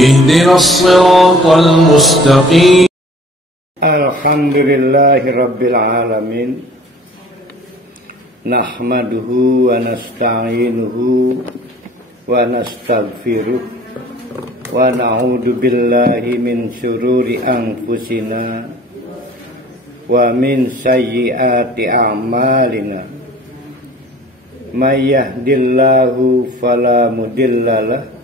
اهدنا الصراط المستقيم. Alhamdulillahi Rabbil Alamin. Nahmaduhu wa nasta'inuhu wa nastaghfiruh wa na'udzu billahi min syururi anfusina wa min sayyiati a'malina. May yahdihillahu fala mudhillalah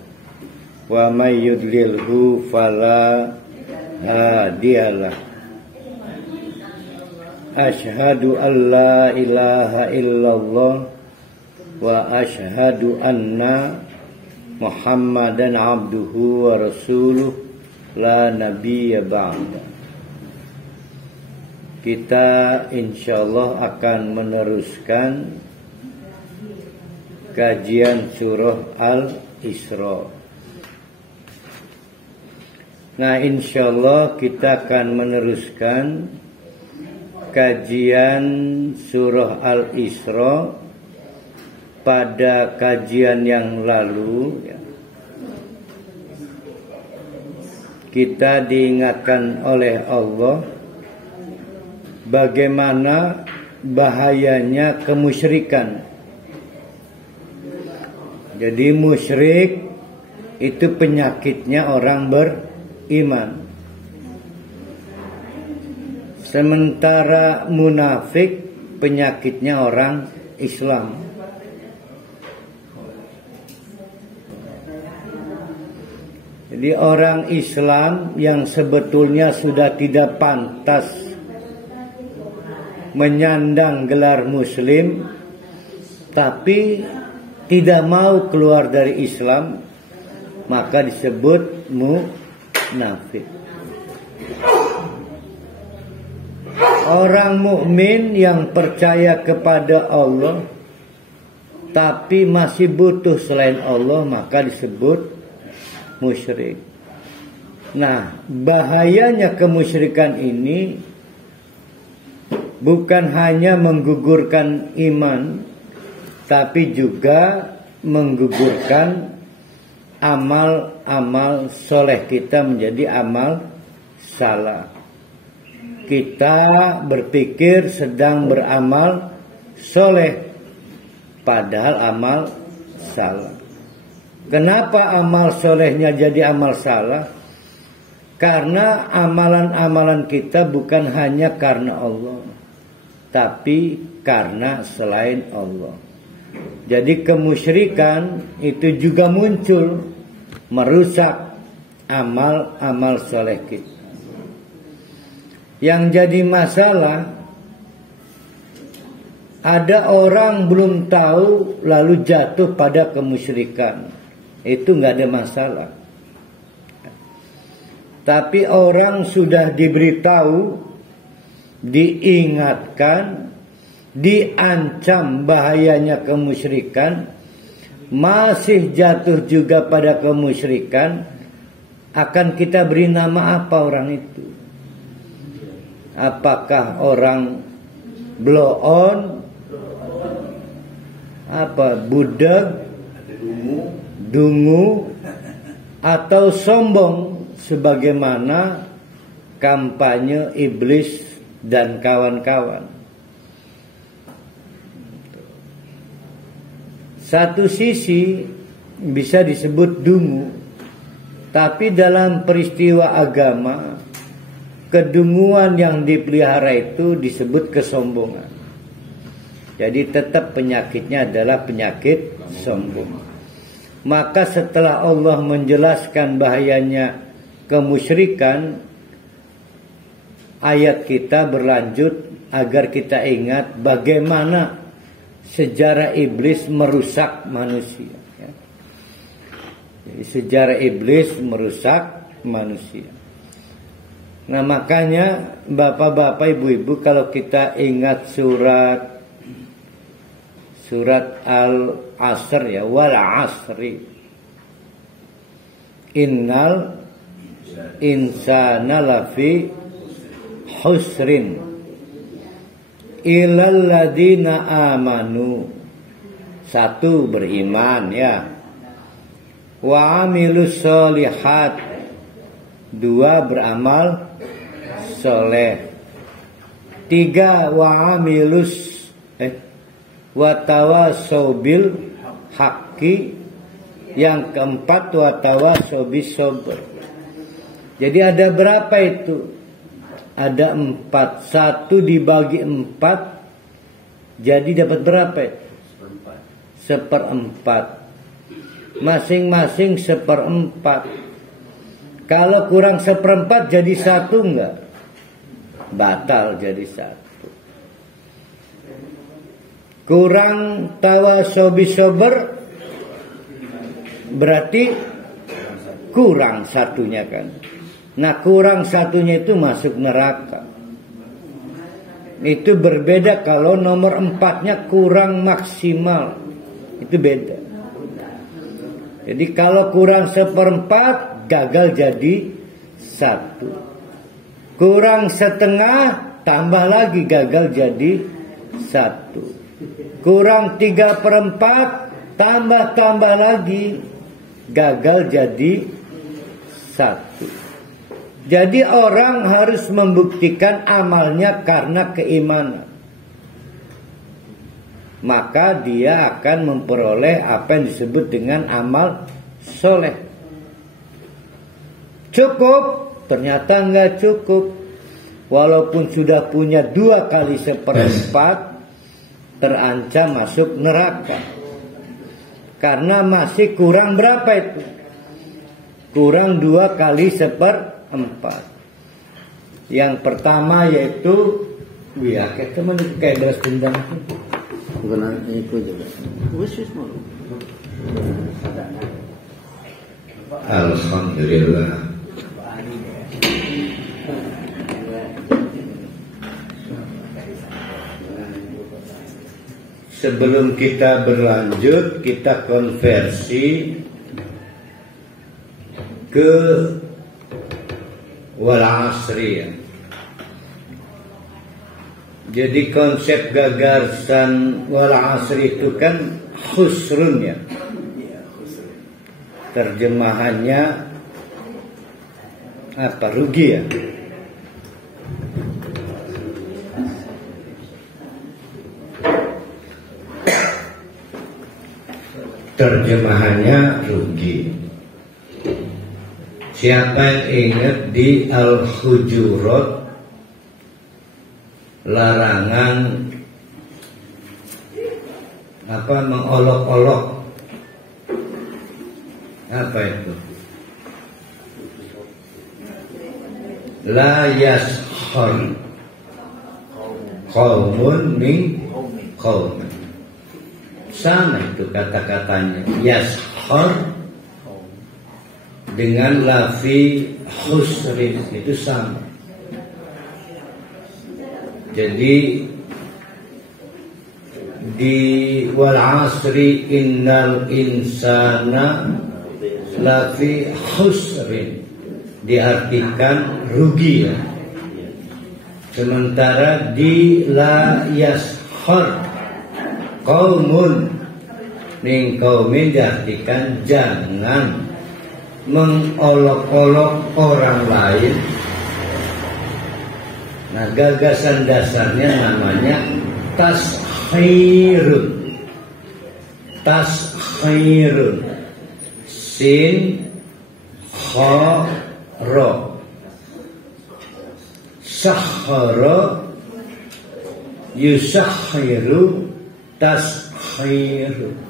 wa may yudlilhu fala hadiyalah. Asyhadu an la ilaha illallah wa asyhadu anna Muhammadan abduhu wa rasuluh la nabiyya ba'da. Kita insyaallah akan meneruskan kajian surah Al-Isra. Nah, insyaallah kita akan meneruskan kajian surah Al-Isra pada kajian yang lalu. Kita diingatkan oleh Allah bagaimana bahayanya kemusyrikan. Jadi musyrik itu penyakitnya orang beriman. Sementara munafik penyakitnya orang Islam. Jadi orang Islam yang sebetulnya sudah tidak pantas menyandang gelar muslim, tapi tidak mau keluar dari Islam, maka disebut munafik. Orang mukmin yang percaya kepada Allah tapi masih butuh selain Allah, maka disebut musyrik. Nah, bahayanya kemusyrikan ini bukan hanya menggugurkan iman, tapi juga menggugurkan amal-amal soleh kita menjadi amal salah. Kita berpikir sedang beramal soleh, padahal amal salah. Kenapa amal solehnya jadi amal salah? Karena amalan-amalan kita bukan hanya karena Allah, tapi karena selain Allah. Jadi kemusyrikan itu juga muncul, merusak amal-amal soleh kita. Yang jadi masalah, ada orang belum tahu lalu jatuh pada kemusyrikan. Itu nggak ada masalah. Tapi orang sudah diberitahu, diingatkan, diancam bahayanya kemusyrikan, masih jatuh juga pada kemusyrikan, akan kita beri nama apa orang itu? Apakah orang blow on, budak, dungu, atau sombong sebagaimana kampanye iblis dan kawan-kawan. Satu sisi bisa disebut dungu, tapi dalam peristiwa agama, kedunguan yang dipelihara itu disebut kesombongan. Jadi tetap penyakitnya adalah penyakit sombong. Maka setelah Allah menjelaskan bahayanya kemusyrikan, ayat kita berlanjut agar kita ingat bagaimana sejarah iblis merusak manusia. Jadi sejarah iblis merusak manusia. Nah, makanya bapak-bapak, ibu-ibu, kalau kita ingat surat Al-Asr, ya, wal asri innal insana lafi husrin illal ladina amanu. Satu, beriman, ya. wa amilus sholihat, 2 beramal soleh. 3 wa amilus wa tawasau bil haqqi. Yang keempat wa tawasau bis sabr. Jadi ada berapa itu? Ada 4. 1 dibagi 4, jadi dapat berapa itu? 1/4. Masing-masing 1/4. Kalau kurang 1/4 jadi 1 enggak? Batal jadi 1. Kurang tawasau bis sabr berarti kurang 1-nya kan. Nah, kurang 1-nya itu masuk neraka. Itu berbeda kalau nomor 4-nya kurang maksimal. Itu beda. Jadi kalau kurang 1/4 gagal jadi 1. Kurang setengah tambah lagi gagal jadi 1. Kurang 3/4 tambah lagi gagal jadi 1. Jadi orang harus membuktikan amalnya karena keimanan. Maka dia akan memperoleh apa yang disebut dengan amal soleh. Cukup? Ternyata enggak cukup. Walaupun sudah punya 2 kali 1/4, terancam masuk neraka. Karena masih kurang berapa itu? Kurang 2 kali 1/4. Yang pertama yaitu kayak teman kayak beras dendam itu. Bukan itu juga. Wis mau. Alhamdulillah. Sebelum kita berlanjut, kita konversi ke wal asri. Jadi konsep gagasan wal asri itu kan khusrun ya. Terjemahannya apa? Rugi ya. Terjemahannya rugi. Siapa yang ingat di Al-Hujurat larangan apa mengolok-olok, apa itu? La yaskhar qaumun min qaumin. Sama itu kata-katanya. Yaskhar dengan lafi husrin itu sama. Jadi di wal asri innal insana lafi husrin diartikan rugi ya. Sementara di la yaskhar qaumun min qaumin diartikan jangan mengolok-olok orang lain. Nah, gagasan dasarnya namanya taskhirun. Taskhirun. Sin kha ra. Sakhara yusakhiru taskhirun.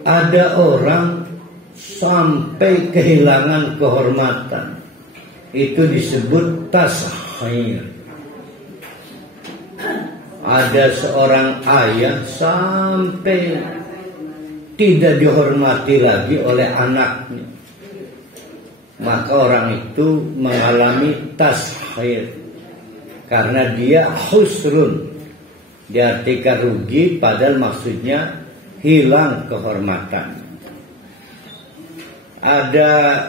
Ada orang sampai kehilangan kehormatan, itu disebut taskhir. Ada seorang ayah sampai tidak dihormati lagi oleh anaknya, maka orang itu mengalami taskhir karena dia husrun, diartikan rugi, padahal maksudnya hilang kehormatan. Ada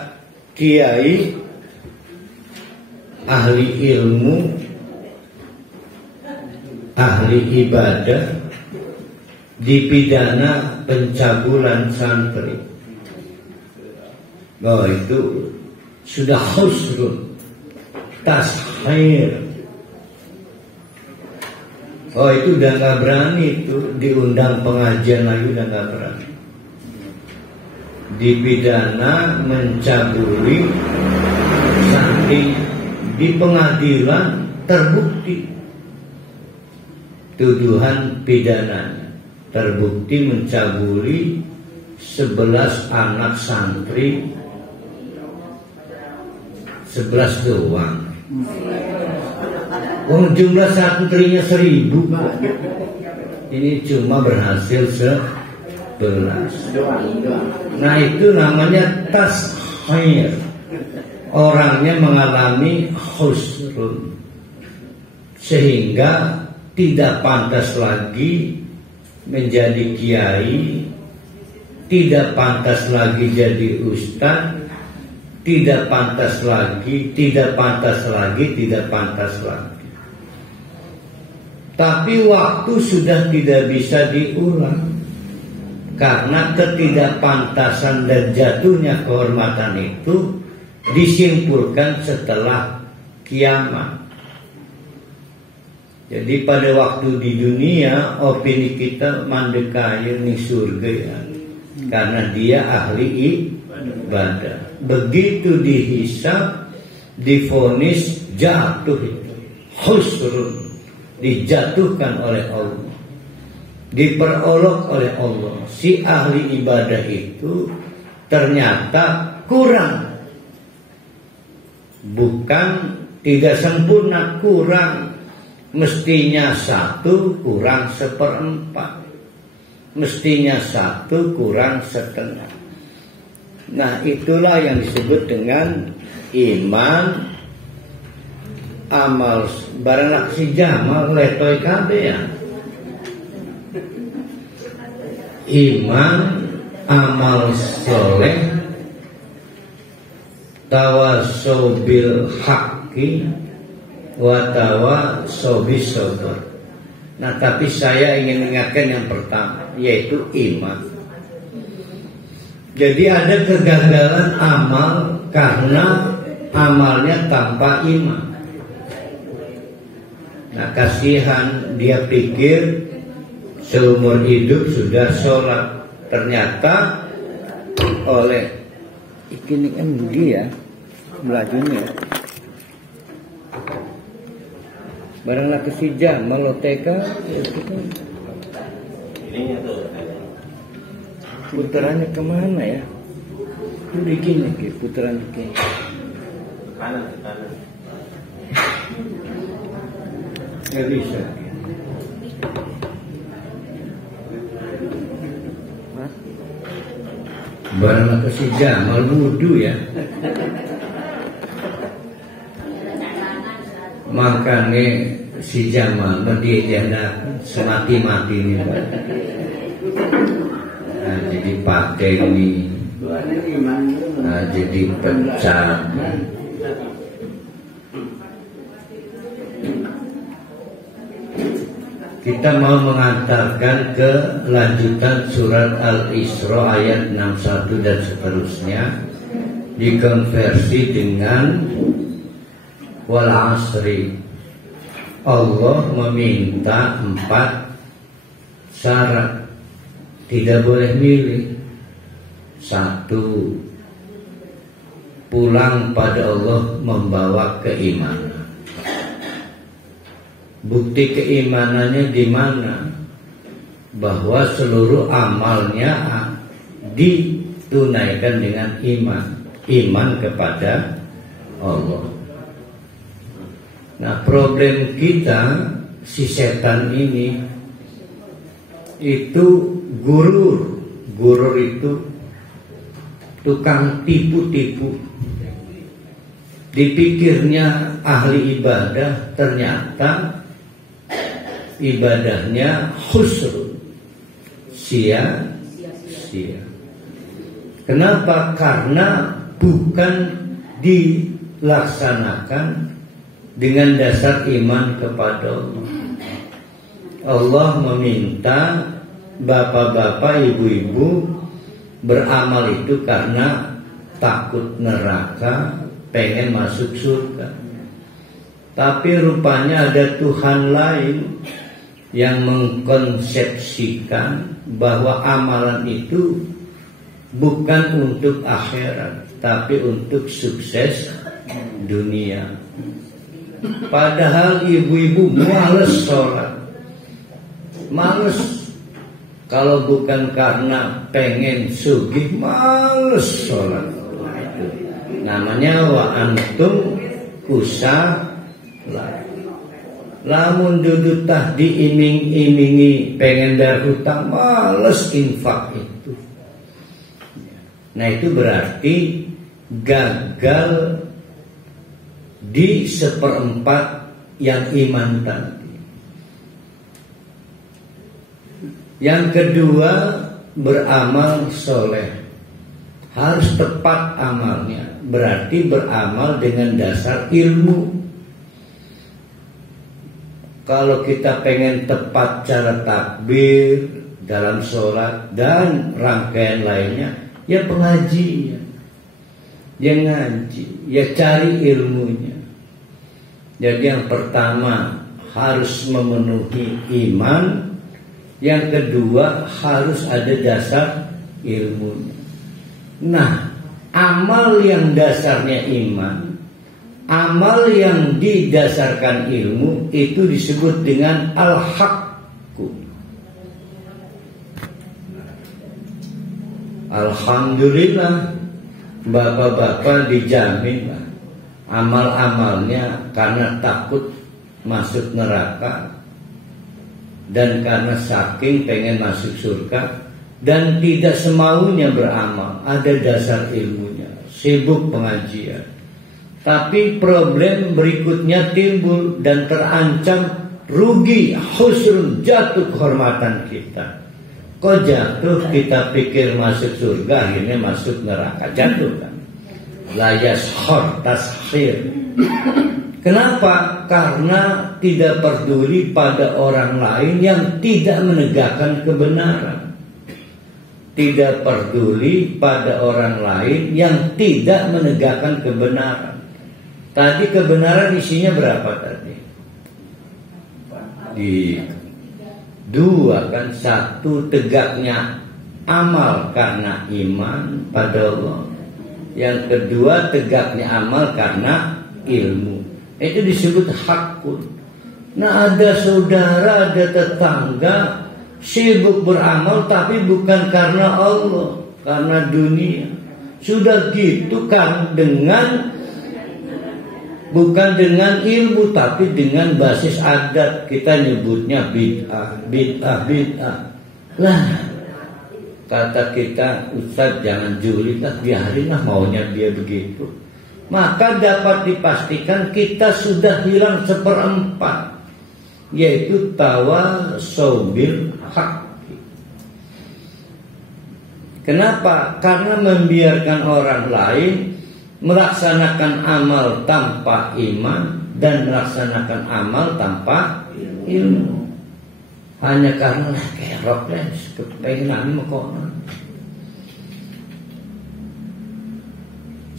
kiai ahli ilmu, ahli ibadah, dipidana pencabulan santri. Oh, itu sudah khusrun, tashir. Oh, itu udah gak berani, itu diundang pengajian lagi udah gak berani. Dipidana mencabuli santri, di pengadilan terbukti tuduhan pidananya, terbukti mencabuli 11 anak santri, 11 doang. Jumlah santrinya 1000. Ini cuma berhasil 11. Nah, itu namanya tashir. Orangnya mengalami khusrun, sehingga tidak pantas lagi menjadi kiai, tidak pantas lagi jadi ustaz, tidak pantas lagi. Tapi waktu sudah tidak bisa diulang, karena ketidakpantasan dan jatuhnya kehormatan itu disimpulkan setelah kiamat. Jadi pada waktu di dunia, opini kita mandekaya nih surga ya, karena dia ahli ibadah. Begitu dihisab, divonis jatuh itu khusrun, dijatuhkan oleh Allah, diperolok oleh Allah. Si ahli ibadah itu ternyata kurang, bukan tidak sempurna, kurang. Mestinya 1 kurang 1/4, mestinya 1 kurang 1/2. Nah, itulah yang disebut dengan iman, amal. Barang si Jamal letoy kabe ya. Iman, amal soleh, tawasobil haqqi, wa tawasobis sabr. Nah, tapi saya ingin mengingatkan yang pertama, yaitu iman. Jadi ada kegagalan amal karena amalnya tanpa iman. Nah, kasihan, dia pikir seumur hidup sudah sholat, ternyata oleh ini dia belajunya baranglah kesijah meloteka putarannya kemana ya? Itu begini, putaran begini. Kanan. Nggak bisa. Baranglah kesijah mal wudu ya. Makanya si Jamal dia semati-mati ini Pak. Nah, jadi pakai ini, nah, jadi pecah. Kita mau mengantarkan ke lanjutan surat Al-Isra ayat 61 dan seterusnya, dikonversi dengan wal asri. Allah meminta 4 syarat, tidak boleh milih. 1, pulang pada Allah membawa keimanan. Bukti keimanannya di mana? Bahwa seluruh amalnya ditunaikan dengan iman kepada Allah. Nah, problem kita, si setan ini itu gurur itu tukang tipu-tipu. Dipikirnya ahli ibadah, ternyata ibadahnya khusrun, sia-sia. Kenapa? Karena bukan dilaksanakan dengan dasar iman kepada Allah. Allah meminta bapak-bapak, ibu-ibu beramal itu karena takut neraka, pengen masuk surga. Tapi rupanya ada Tuhan lain yang mengkonsepsikan bahwa amalan itu bukan untuk akhirat, tapi untuk sukses dunia. Padahal ibu-ibu males sholat, males. Kalau bukan karena pengen sugih, males sholat. Itu namanya wa antum kusalah. Lamun duduk tah diiming-imingi pengen bayar hutang, males infak itu. Nah itu berarti gagal di 1/4 yang iman tadi. Yang kedua, beramal soleh. Harus tepat amalnya. Berarti beramal dengan dasar ilmu. Kalau kita pengen tepat cara takbir dalam sholat dan rangkaian lainnya, ya pengajian, ya ngaji, ya cari ilmunya. Jadi yang pertama harus memenuhi iman, yang kedua harus ada dasar ilmunya. Nah, amal yang dasarnya iman, amal yang didasarkan ilmu itu disebut dengan al-haqqu. Alhamdulillah, bapak-bapak dijamin amal-amalnya karena takut masuk neraka dan karena saking pengen masuk surga dan tidak semaunya beramal, ada dasar ilmunya, sibuk pengajian. Tapi problem berikutnya timbul dan terancam rugi, khusrun, jatuh kehormatan kita. Kok jatuh? Kita pikir masuk surga, akhirnya masuk neraka, jatuh kan? La yashkhar taskhir. Kenapa? Karena tidak peduli pada orang lain yang tidak menegakkan kebenaran. Tidak peduli pada orang lain yang tidak menegakkan kebenaran. Tadi kebenaran isinya berapa tadi? Di dua kan, satu tegaknya amal karena iman pada Allah. Yang kedua tegaknya amal karena ilmu. Itu disebut hakun. Nah ada saudara, ada tetangga sibuk beramal tapi bukan karena Allah, karena dunia. Sudah gitu kan bukan dengan ilmu tapi dengan basis adat. Kita nyebutnya bid'ah. Lah kata kita, Ustaz jangan julid lah, biarinlah maunya dia begitu. Maka dapat dipastikan kita sudah hilang 1/4, yaitu tawasobil haqqi. Kenapa? Karena membiarkan orang lain melaksanakan amal tanpa iman dan melaksanakan amal tanpa ilmu. Hanya karena kerok deh, kepengen mengkonon.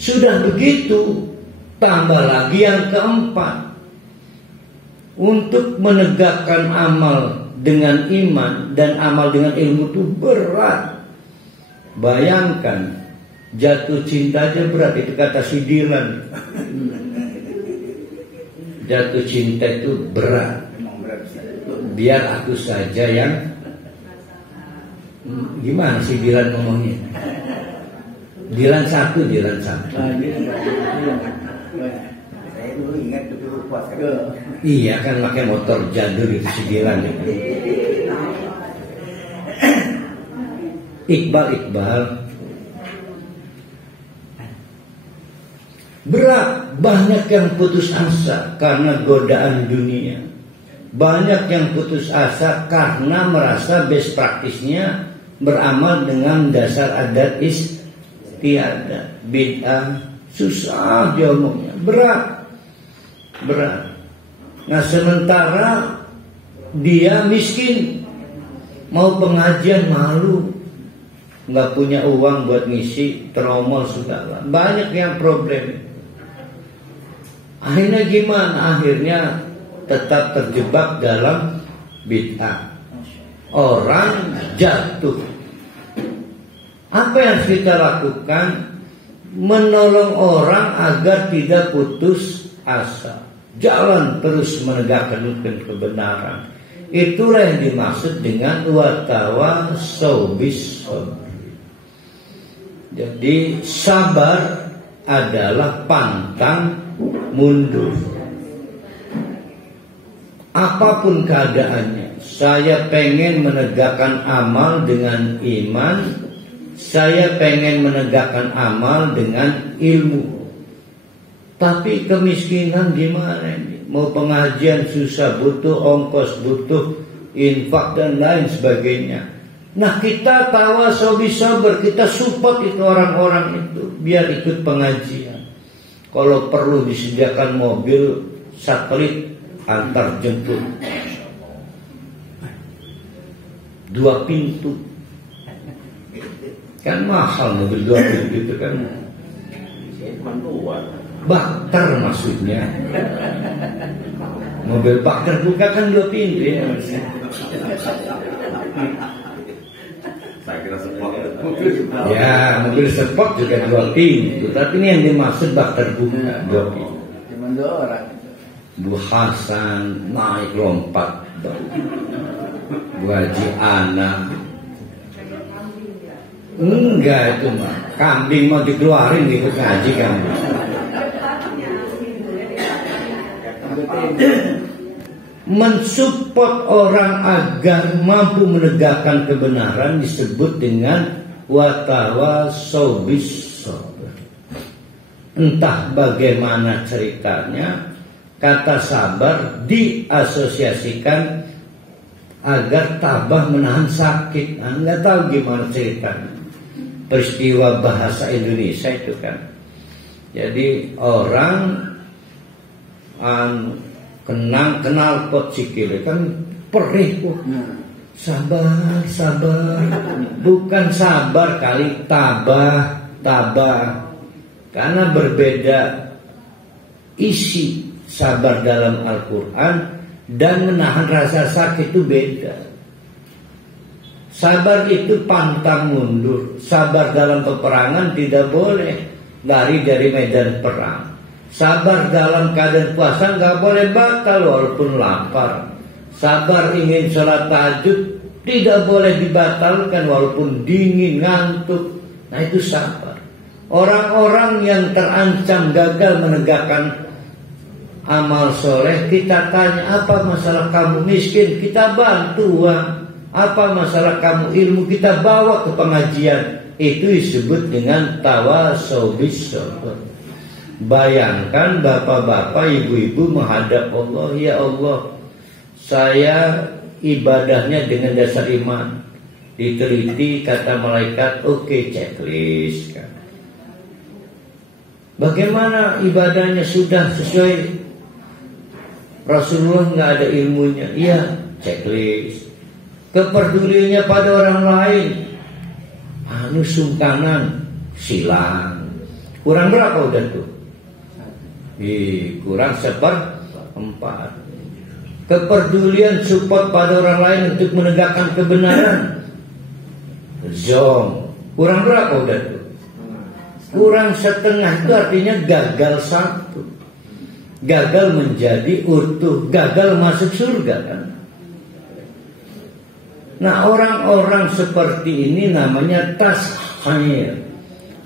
Sudah begitu, tambah lagi yang keempat. Untuk menegakkan amal dengan iman dan amal dengan ilmu itu berat. Bayangkan, jatuh cinta aja berat. Itu kata si Dilan. Jatuh cinta itu berat. Biar aku saja yang... Gimana si Dilan ngomongnya? Dilan satu. Saya dulu ingat itu puas kan. Iya kan pakai motor jadul itu si Dilan. Iqbal berat, banyak yang putus asa karena godaan dunia. Banyak yang putus asa karena merasa best praktisnya beramal dengan dasar adat istiadat, bid'ah, susah dia ngomongnya, berat. Nah sementara dia miskin, Mau pengajian malu, nggak punya uang buat ngisi, tromol segala. Banyak yang problem. Akhirnya gimana? Akhirnya tetap terjebak dalam bid'ah. Orang jatuh. Apa yang harus kita lakukan? Menolong orang agar tidak putus asa. Jalan terus menegakkan kebenaran. Itulah yang dimaksud dengan watawasau bis sabr. Jadi sabar adalah pantang mundur. Apapun keadaannya, saya pengen menegakkan amal dengan iman, saya pengen menegakkan amal dengan ilmu. Tapi kemiskinan gimana ini? Mau pengajian susah, butuh ongkos, butuh infak dan lain sebagainya. Nah, kita tawasau bis sabr, kita support itu orang-orang itu biar ikut pengajian. Kalau perlu disediakan mobil satelit antar jemput 2 pintu. Kan mahal mobil 2 pintu itu kan. Bakter maksudnya. Mobil bakter buka kan 2 pintu ya. Saya kira sport. Ya, mobil sport juga 2 pintu. Tapi ini yang dimaksud bakter buka 2 pintu. Cuma 2 orang. Bu Hasan naik lompat. Bu Haji Ana. Enggak itu mah. Kambing mau dikeluarin gitu ngaji kambing. Mensupport orang agar mampu menegakkan kebenaran disebut dengan watawasau bis sabr. Entah bagaimana ceritanya, kata sabar diasosiasikan agar tabah menahan sakit. Nggak tahu gimana ceritanya. Peristiwa bahasa Indonesia itu kan. Jadi orang kenal pot sikile kan perih kok. Sabar. Bukan sabar kali, tabah. Karena berbeda isi sabar dalam Al-Quran dan menahan rasa sakit itu beda. Sabar itu pantang mundur. Sabar dalam peperangan tidak boleh lari dari medan perang. Sabar dalam keadaan puasa nggak boleh batal walaupun lapar. Sabar ingin sholat tahajud tidak boleh dibatalkan walaupun dingin, ngantuk. Nah itu sabar. Orang-orang yang terancam gagal menegakkan amal soleh, kita tanya apa masalah kamu miskin, kita bantu uang. Apa masalah kamu ilmu, kita bawa ke pengajian. Itu disebut dengan tawasau bis sabr. Bayangkan bapak-bapak, ibu-ibu menghadap Allah, ya Allah, saya ibadahnya dengan dasar iman. Diteliti kata malaikat, oke, checklist. Bagaimana ibadahnya sudah sesuai Rasulullah nggak ada ilmunya? Iya, checklist. Kepeduliannya pada orang lain, sungkanan, silang. Kurang berapa udah tuh? Kurang 1/4. Kepedulian support pada orang lain untuk menegakkan kebenaran, zong. Kurang berapa udah tuh? Kurang 1/2. Itu artinya gagal 1. Gagal menjadi utuh, gagal masuk surga kan. Nah orang-orang seperti ini namanya tashir,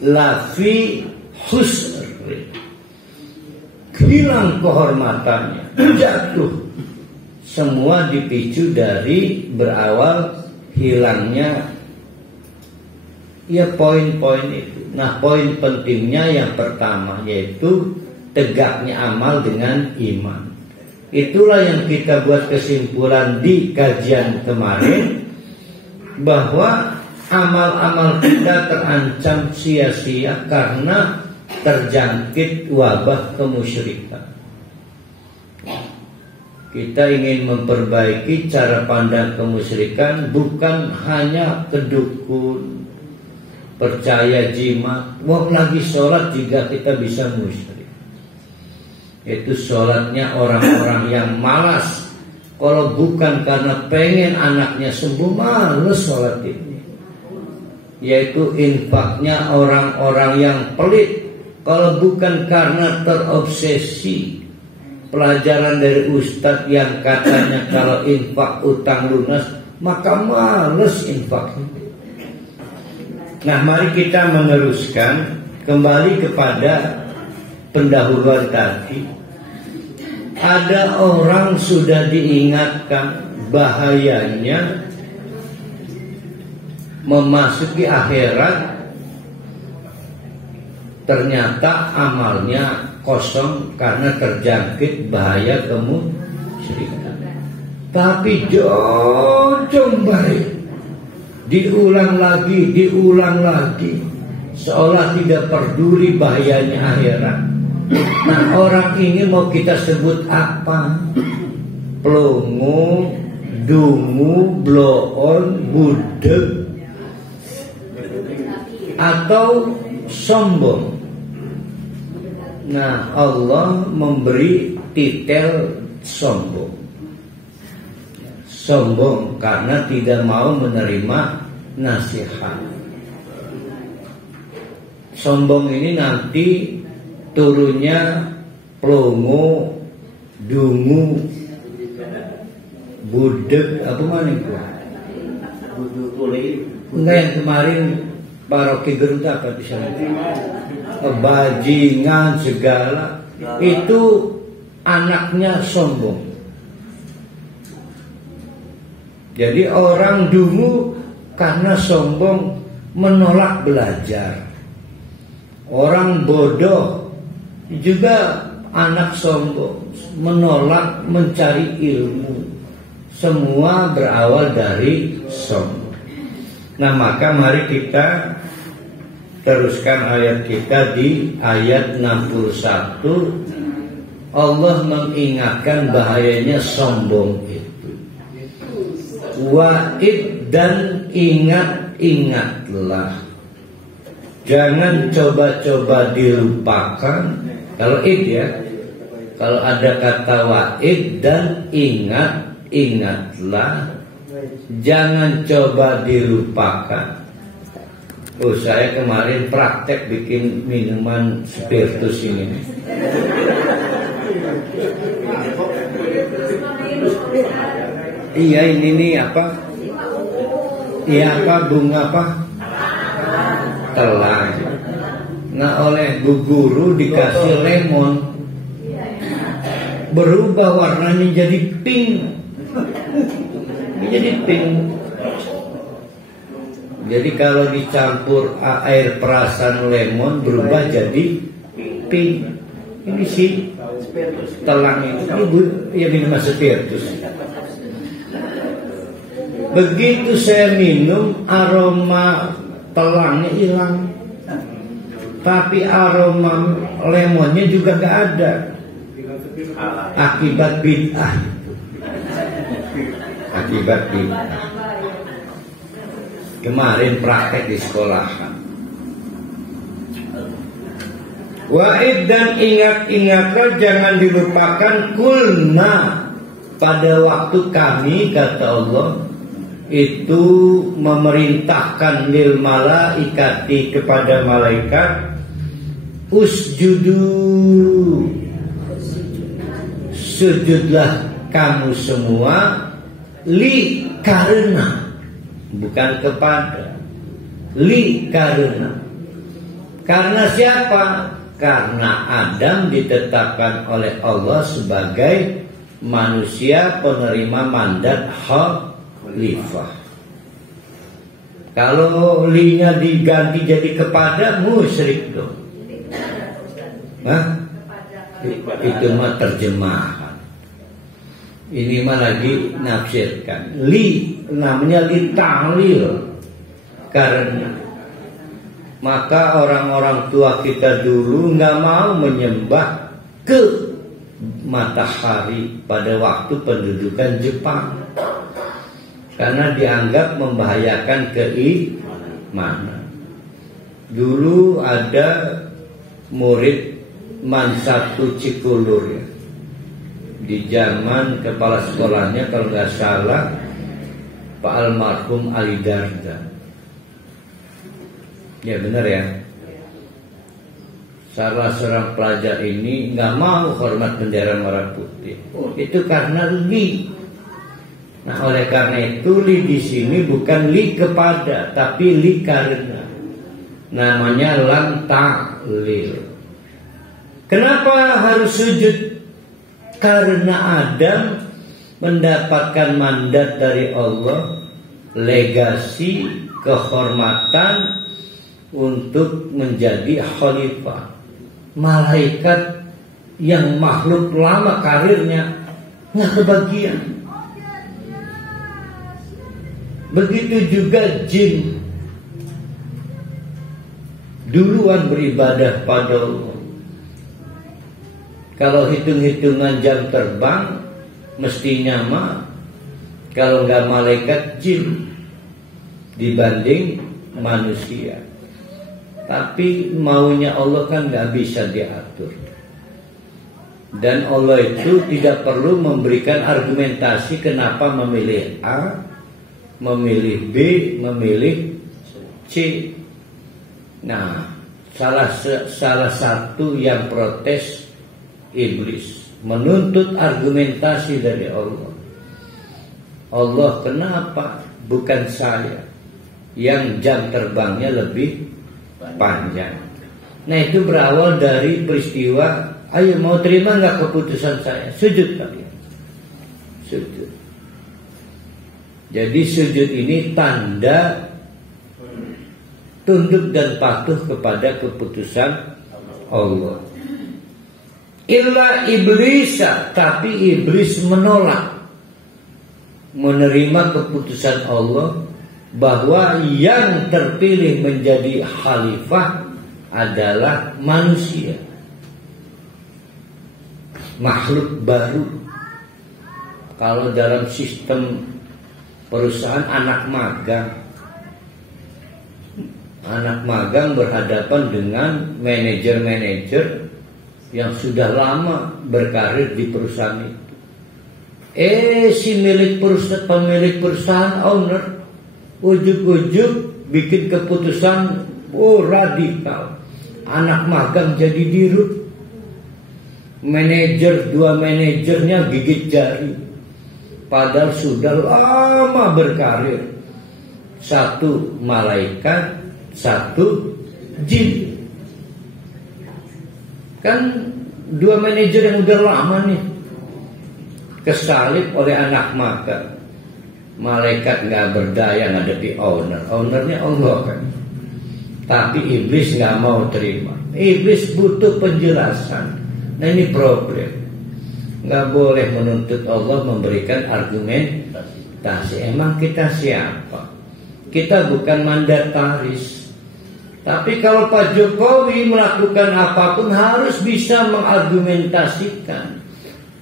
lafi husr, hilang kehormatannya, jatuh. Semua dipicu dari berawal hilangnya ya poin-poin itu. Nah poin pentingnya yang pertama yaitu tegaknya amal dengan iman. Itulah yang kita buat kesimpulan di kajian kemarin, bahwa amal-amal kita terancam sia-sia karena terjangkit wabah kemusyrikan. Kita ingin memperbaiki cara pandang kemusyrikan, bukan hanya kedukun, percaya jimat. Wong lagi sholat juga kita bisa musyrik. Itu sholatnya orang-orang yang malas. Kalau bukan karena pengen anaknya sembuh, males sholat ini. Yaitu infaknya orang-orang yang pelit. Kalau bukan karena terobsesi, pelajaran dari ustadz yang katanya kalau infak utang lunas, maka males infak. Nah, mari kita meneruskan kembali kepada pendahuluan tadi. Ada orang sudah diingatkan bahayanya memasuki akhirat, ternyata amalnya kosong karena terjangkit bahaya kemusyrikan. Tapi jojong baik, diulang lagi, seolah tidak peduli bahayanya akhirat. Nah, orang ini mau kita sebut apa? Pelongo, dungu, bloon, budeg, atau sombong. Nah, Allah memberi titel sombong. Sombong karena tidak mau menerima nasihat. Sombong ini nanti turunnya pelongo, dungu, budeg, apa mana itu? Enggak, yang kemarin Pak Rocky Gerung apa di sana? Bajingan segala, itu anaknya sombong. Jadi orang dungu karena sombong menolak belajar. Orang bodoh juga anak sombong, menolak mencari ilmu. Semua berawal dari sombong. Nah, maka mari kita teruskan ayat kita di ayat 61. Allah mengingatkan bahayanya sombong itu. Wa'id, dan ingat-ingatlah. Jangan coba-coba dilupakan. Kalau id ya, kalau ada kata wa'id dan ingat-ingatlah, jangan coba dilupakan. Saya kemarin praktek bikin minuman spiritus ini. Iya, ini nih apa? Iya, apa, bunga apa? Telang. Nah, oleh bu guru dikasih lemon, berubah warnanya jadi pink. Jadi pink. Jadi kalau dicampur air perasan lemon berubah jadi pink. Ini sih telang itu ya minuman spiritus. Begitu saya minum, aroma telangnya hilang, tapi aroma lemonnya juga gak ada. Akibat bid'ah itu. Akibat bid'ah. Kemarin praktek di sekolah. Wa'id, dan ingat-ingatlah, jangan dilupakan. Kulna, pada waktu kami, kata Allah, itu memerintahkan lil malaikati, kepada malaikat, usjudu, sujudlah kamu semua, li, karena, bukan kepada, li, karena siapa? Karena Adam ditetapkan oleh Allah sebagai manusia penerima mandat khalifah. Kalau li-nya diganti jadi kepada, musyrik dong. Hah? Itu mah terjemahan. Ini mah lagi nafsirkan. Li namanya li ta'lil. Karena maka orang-orang tua kita dulu nggak mau menyembah ke matahari pada waktu pendudukan Jepang karena dianggap membahayakan keimanan. Dulu ada murid Mansatu Cikulur ya, di zaman kepala sekolahnya kalau nggak salah Pak almarhum Ali Darda. Ya benar ya. Salah seorang pelajar ini nggak mau hormat bendera merah putih. Itu karena li. Nah oleh karena itu li di sini bukan li kepada, tapi li karena. Namanya lam ta'lil. Kenapa harus sujud? Karena Adam mendapatkan mandat dari Allah, legasi kehormatan untuk menjadi khalifah. Malaikat yang makhluk lama karirnya nggak kebagian. Begitu juga jin duluan beribadah pada Allah. Kalau hitung-hitungan jam terbang mestinya mah kalau nggak malaikat jin dibanding manusia. Tapi maunya Allah kan nggak bisa diatur. Dan Allah itu tidak perlu memberikan argumentasi kenapa memilih A, memilih B, memilih C. Nah, salah satu yang protes iblis menuntut argumentasi dari Allah. Allah kenapa bukan saya yang jam terbangnya lebih panjang? Nah itu berawal dari peristiwa, ayo mau terima nggak keputusan saya? Sujud kalian. Sujud. Jadi sujud ini tanda tunduk dan patuh kepada keputusan Allah. Illa iblisa, tapi iblis menolak menerima keputusan Allah bahwa yang terpilih menjadi khalifah adalah manusia, makhluk baru. Kalau dalam sistem perusahaan anak magang berhadapan dengan manajer-manajer yang sudah lama berkarir di perusahaan itu. Si pemilik perusahaan owner ujug-ujug bikin keputusan radikal. Anak magang jadi dirut. Dua manajernya gigit jari. Padahal sudah lama berkarir. Satu malaikat, satu jin. Kan dua manajer yang udah lama nih kesalip oleh anak magang. Malaikat nggak berdaya ngadepi ownernya Allah kan. Tapi iblis nggak mau terima. Iblis butuh penjelasan. Nah ini problem. Nggak boleh menuntut Allah memberikan argumentasi. Emang kita siapa? Kita bukan mandataris. Tapi kalau Pak Jokowi melakukan apapun harus bisa mengargumentasikan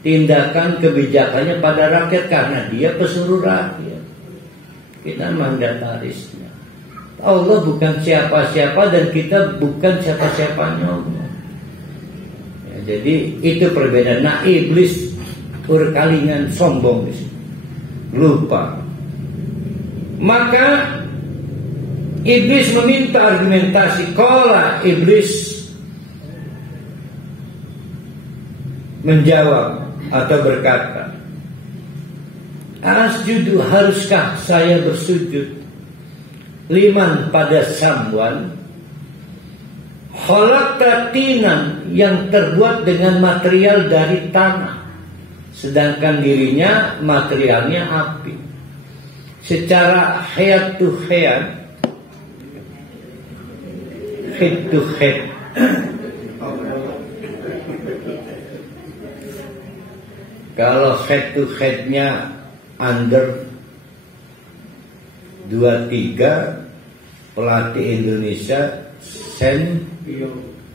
tindakan kebijakannya pada rakyat karena dia pesuruh rakyat. Kita mandatarisnya. Allah bukan siapa-siapa dan kita bukan siapa-siapanya Allah. Ya, jadi itu perbedaan. Nah iblis berkalingan sombong di sini. Lupa. Maka iblis meminta argumentasi. Qala iblis menjawab atau berkata, asjudu, haruskah saya bersujud liman pada someone khalaqta tinan yang terbuat dengan material dari tanah, sedangkan dirinya materialnya api. Secara head to head, head to head, kalau head to headnya under 23, pelatih Indonesia Sen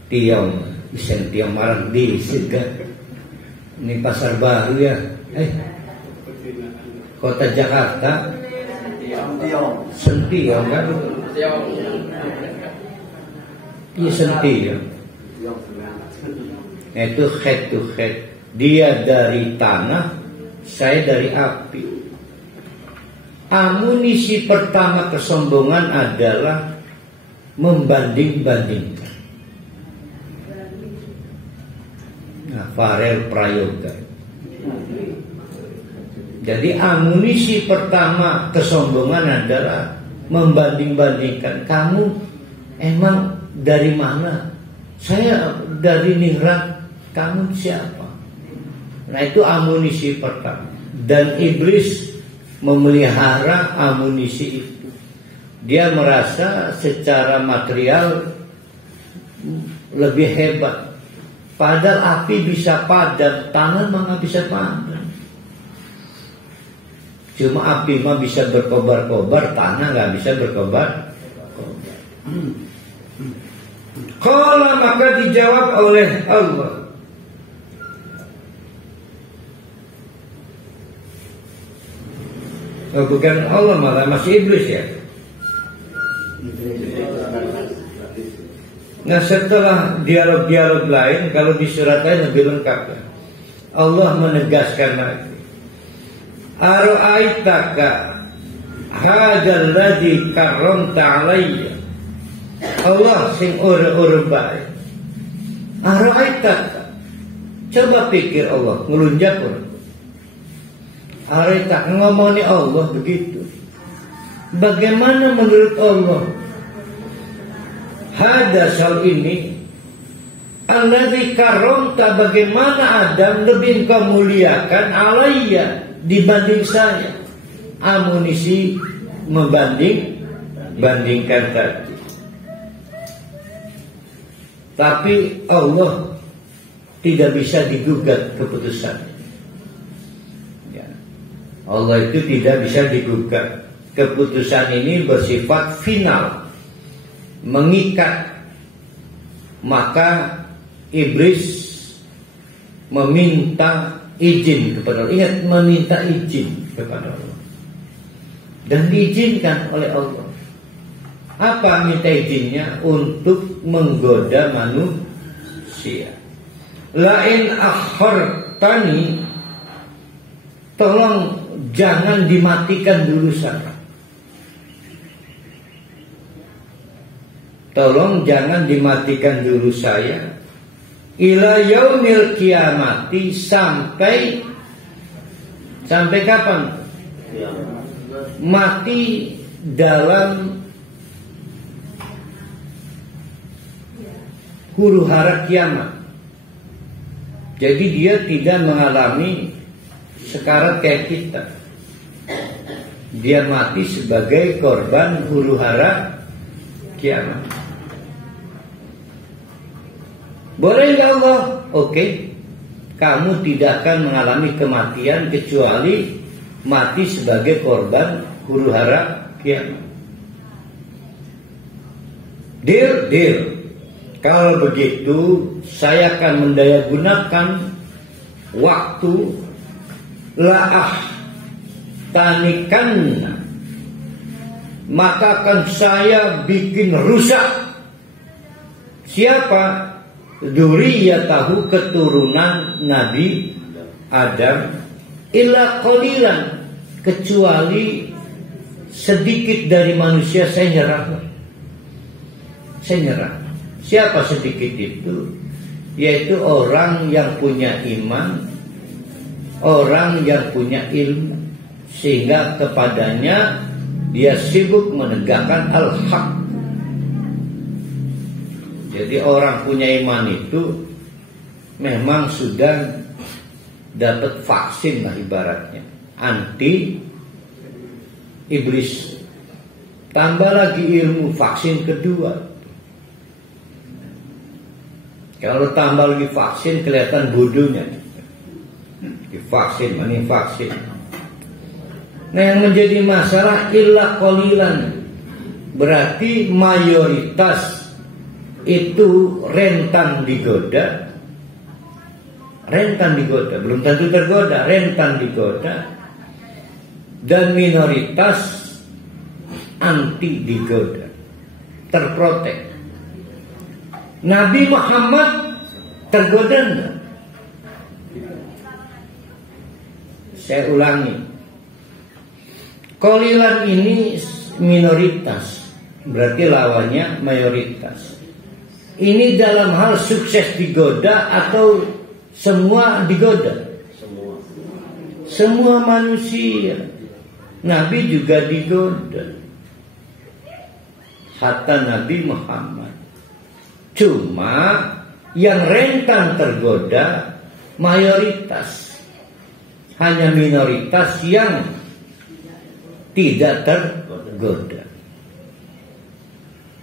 Tiong marang di Sega Ini pasar baru ya. Kota Jakarta. Sentiong kan? Iya Sentiong. Itu head to head. Dia dari tanah, saya dari api. Amunisi pertama kesombongan adalah membanding-bandingkan. Nah, Farel Prayoga. Jadi amunisi pertama kesombongan adalah membanding-bandingkan. Kamu emang dari mana? Saya dari ningrat. Kamu siapa? Nah, itu amunisi pertama. Dan iblis memelihara amunisi itu. Dia merasa secara material lebih hebat. Padahal api bisa padam, tanah mah nggak bisa padam. Cuma api mah bisa berkobar-kobar, tanah nggak bisa berkobar-kobar. Kalau maka dijawab oleh Allah. Oh, bukan Allah, malah masih iblis ya. Nah, setelah dialog-dialog lain, kalau di surat lain lebih lengkap ya. Allah menegaskan lagi. Ara'aitaka hadzal ladzi karramta 'alayya. Allah sing ora-ora bae. Ara'aitaka. Coba pikir Allah, ngelunjak orang. Ara'aitaka ngomongin Allah begitu. Bagaimana menurut Allah? Hadasal ini alladzi karramta, bagaimana Adam lebih kau muliakan alayya dibanding saya. Amunisi bandingkan tadi. Tapi Allah tidak bisa digugat keputusan. Ya. Allah itu tidak bisa digugat. Keputusan ini bersifat final, mengikat. Maka iblis meminta izin kepada Allah. Ingat, meminta izin kepada Allah dan diizinkan oleh Allah. Apa minta izinnya? Untuk menggoda manusia. Lain akhartani, tolong jangan dimatikan dulu sana. Tolong jangan dimatikan dulu saya. Ila yaumil kiamati, sampai kapan? Mati dalam huru hara kiamat. Jadi dia tidak mengalami sekarat kayak kita. Dia mati sebagai korban huru hara kiamat. Boleh nggak Allah? Oke. Kamu tidak akan mengalami kematian kecuali mati sebagai korban huru hara kiamat. Deal. Kalau begitu, saya akan mendayagunakan waktu la'ah tanikan, maka akan saya bikin rusak. Siapa? Dzurriyyatahu, keturunan Nabi Adam, illa qalilan, kecuali sedikit dari manusia saya nyerah. Siapa sedikit itu? Yaitu orang yang punya iman, orang yang punya ilmu, sehingga kepadanya dia sibuk menegakkan al-haq. Jadi orang punya iman itu memang sudah dapat vaksin lah ibaratnya, anti iblis. Tambah lagi ilmu, vaksin kedua. Kalau tambah lagi vaksin, kelihatan bodohnya. Divaksin, ini vaksin. Nah, yang menjadi masalah illa qalilan, berarti mayoritas itu rentan digoda. rentan digoda, belum tentu tergoda, rentan digoda. Dan minoritas anti digoda, terprotek. Nabi Muhammad tergoda enggak? Saya ulangi, qalilan ini minoritas, berarti lawannya mayoritas. Ini dalam hal sukses digoda atau semua digoda? Semua manusia. Nabi juga digoda, hatta Nabi Muhammad. Cuma yang rentan tergoda mayoritas, hanya minoritas yang tidak tergoda.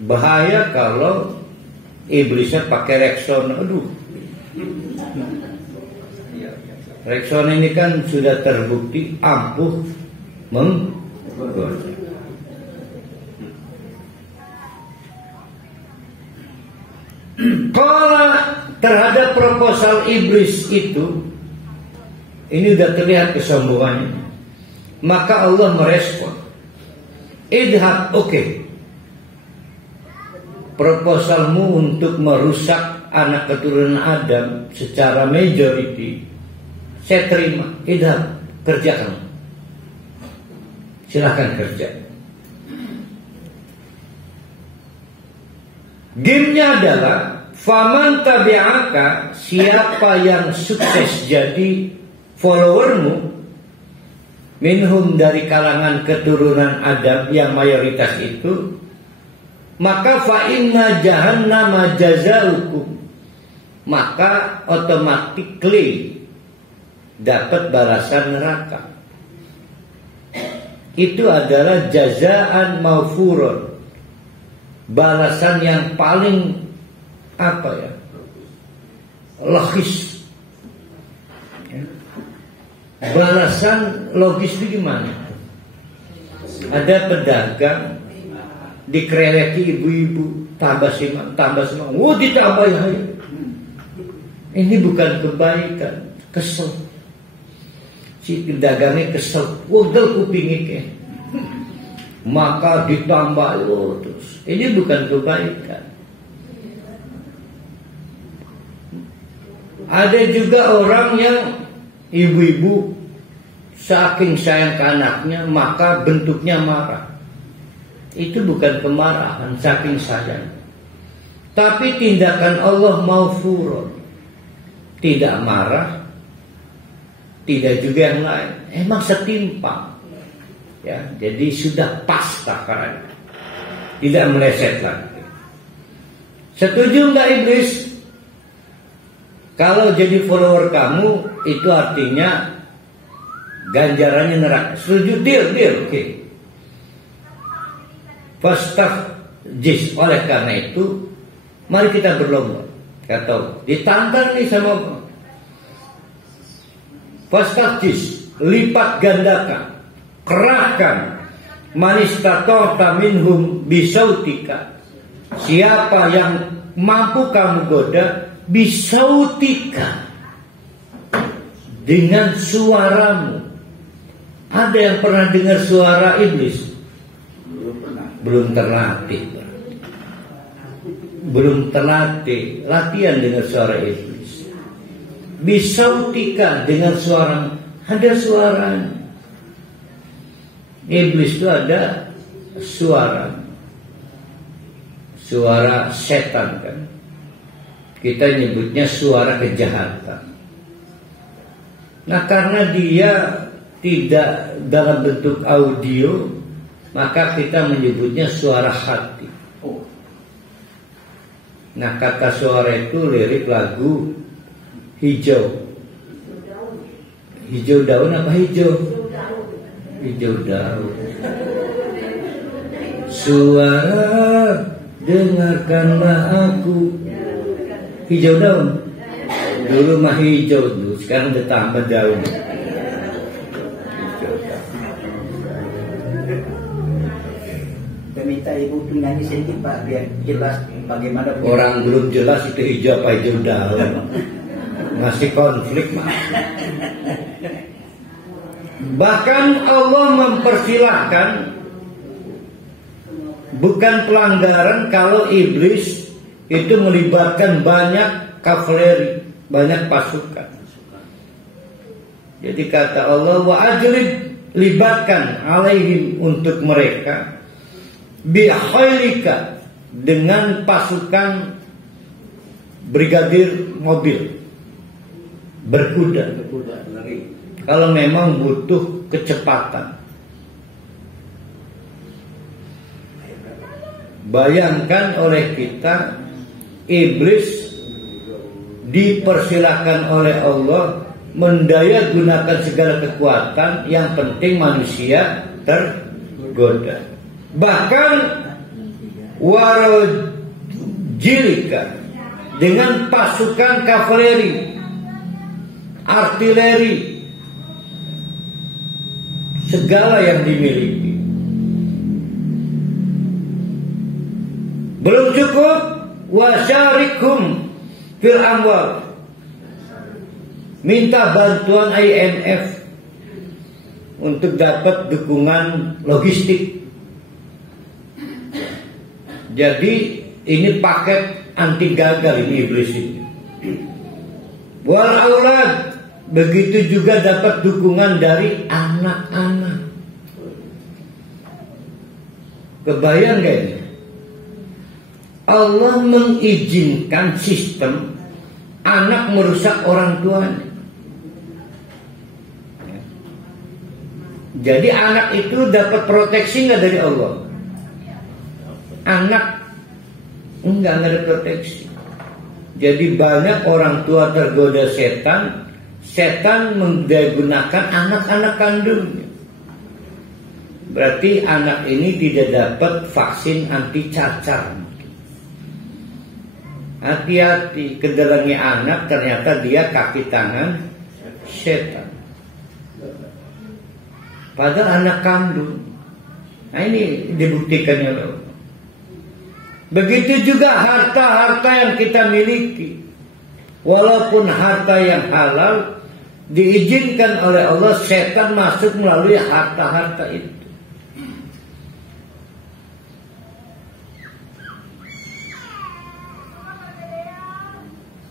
Bahaya kalau iblisnya pakai Rexona. Aduh, Rexona ini kan sudah terbukti ampuh menggoda. Kalau terhadap proposal iblis itu, ini sudah terlihat kesombongannya, maka Allah merespon, idhab, oke, proposalmu untuk merusak anak keturunan Adam secara majority, saya terima. Idhab, kerjakan, silahkan kerja. Gamenya adalah faman tabi'aka, siapa yang sukses jadi followermu, minhum dari kalangan keturunan Adam yang mayoritas itu, maka fa inna jahannama jazaukum, maka automatically dapat balasan neraka. Itu adalah jazaan maufurun, balasan yang paling logis. Balasan logis itu gimana? Ada pedagang dikereleki ibu-ibu, tambah semangat, ditambah ya. Ini bukan kebaikan, kesel. Si pedagangnya kesel, wudel kupingnya, maka ditambah terus. Ini bukan kebaikan. Ada juga orang yang ibu-ibu saking sayang ke anaknya, maka bentuknya marah. Itu bukan kemarahan, saking sayang. Tapi tindakan Allah maufurun, tidak marah, tidak juga yang lain. Emang setimpang, ya. Jadi sudah pas takarannya, tidak meleset lagi. Setuju nggak iblis? Kalau jadi follower kamu, itu artinya ganjarannya neraka. Setuju? Deal, oke. Fastafjiz, oleh karena itu, mari kita berlomba. Kata ditantang nih sama fastafjiz, lipat gandakan, kerahkan manistatota minhum bisautika. Siapa yang mampu kamu goda bisautika, dengan suaramu. Ada yang pernah dengar suara iblis? Belum terlatih. Belum terlatih. Latihan dengar suara iblis. Bisautika, dengan suara. Ada suaranya. Iblis itu ada suara. Suara setan kan. Kita nyebutnya suara kejahatan. Nah, karena dia tidak dalam bentuk audio, maka kita menyebutnya suara hati. Nah, kata suara itu lirik lagu Hijau. Hijau daun apa hijau? Hijau daun. Suara, dengarkanlah aku. Hijau daun. Dulu mah hijau tuh, sekarang udah tambah daun. Saya minta ibu tuh nyanyi sedikit Pak, biar jelas bagaimana. Orang belum jelas itu hijau apa hijau daun. Masih konflik mah. Bahkan Allah mempersilahkan, bukan pelanggaran kalau iblis itu melibatkan banyak kavaleri, banyak pasukan. Jadi kata Allah, wa ajlib, libatkan alaihim untuk mereka, bi khailika, dengan pasukan brigadir mobil berkuda. Kalau memang butuh kecepatan. Bayangkan oleh kita, iblis dipersilahkan oleh Allah mendaya gunakan segala kekuatan, yang penting manusia tergoda. Bahkan warojilika, dengan pasukan kavaleri, artileri, segala yang dimiliki. Belum cukup, wasyarikhum fil amwal, minta bantuan IMF untuk dapat dukungan logistik. Jadi ini paket anti gagal ini iblis ini. Wal aulad, begitu juga dapat dukungan dari anak-anak. Kebayang gak ini? Allah mengizinkan sistem anak merusak orang tuanya. Jadi anak itu dapat proteksi nggak dari Allah? Anak nggak ada proteksi. Jadi banyak orang tua tergoda setan. Setan menggunakan anak-anak kandungnya. Berarti anak ini tidak dapat vaksin anti cacar. Hati-hati, kedatangi anak ternyata dia kaki tangan setan. Padahal anak kandung. Nah ini dibuktikan oleh Allah. Begitu juga harta-harta yang kita miliki. Walaupun harta yang halal, diizinkan oleh Allah, setan masuk melalui harta-harta itu.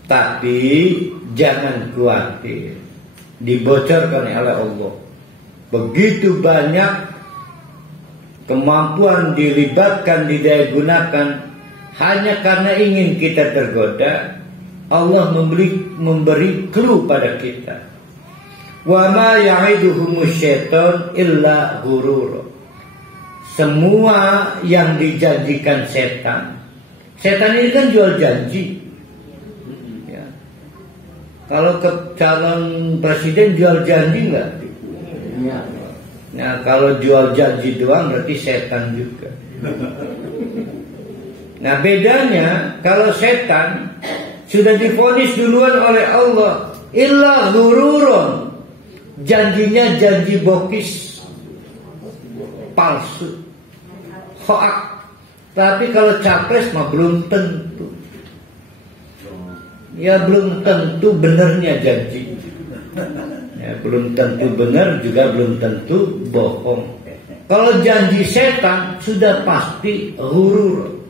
Tapi jangan khawatir, dibocorkan oleh Allah. Begitu banyak kemampuan dilibatkan, didaya gunakan hanya karena ingin kita tergoda. Allah memberi clue pada kita. Wa ma ya'iduhumus syaitan illa ghurur. Semua yang dijanjikan setan. Setan ini kan jual janji. Kalau ke calon presiden jual janji enggak? Ya. Nah, kalau jual janji doang berarti setan juga. Nah, bedanya kalau setan sudah divonis duluan oleh Allah, illa ghururun. Janjinya janji bokis, palsu, hoak. Tapi kalau capres mah belum tentu. Ya belum tentu benernya janji. Ya, belum tentu benar, juga belum tentu bohong. Kalau janji setan sudah pasti ghurur.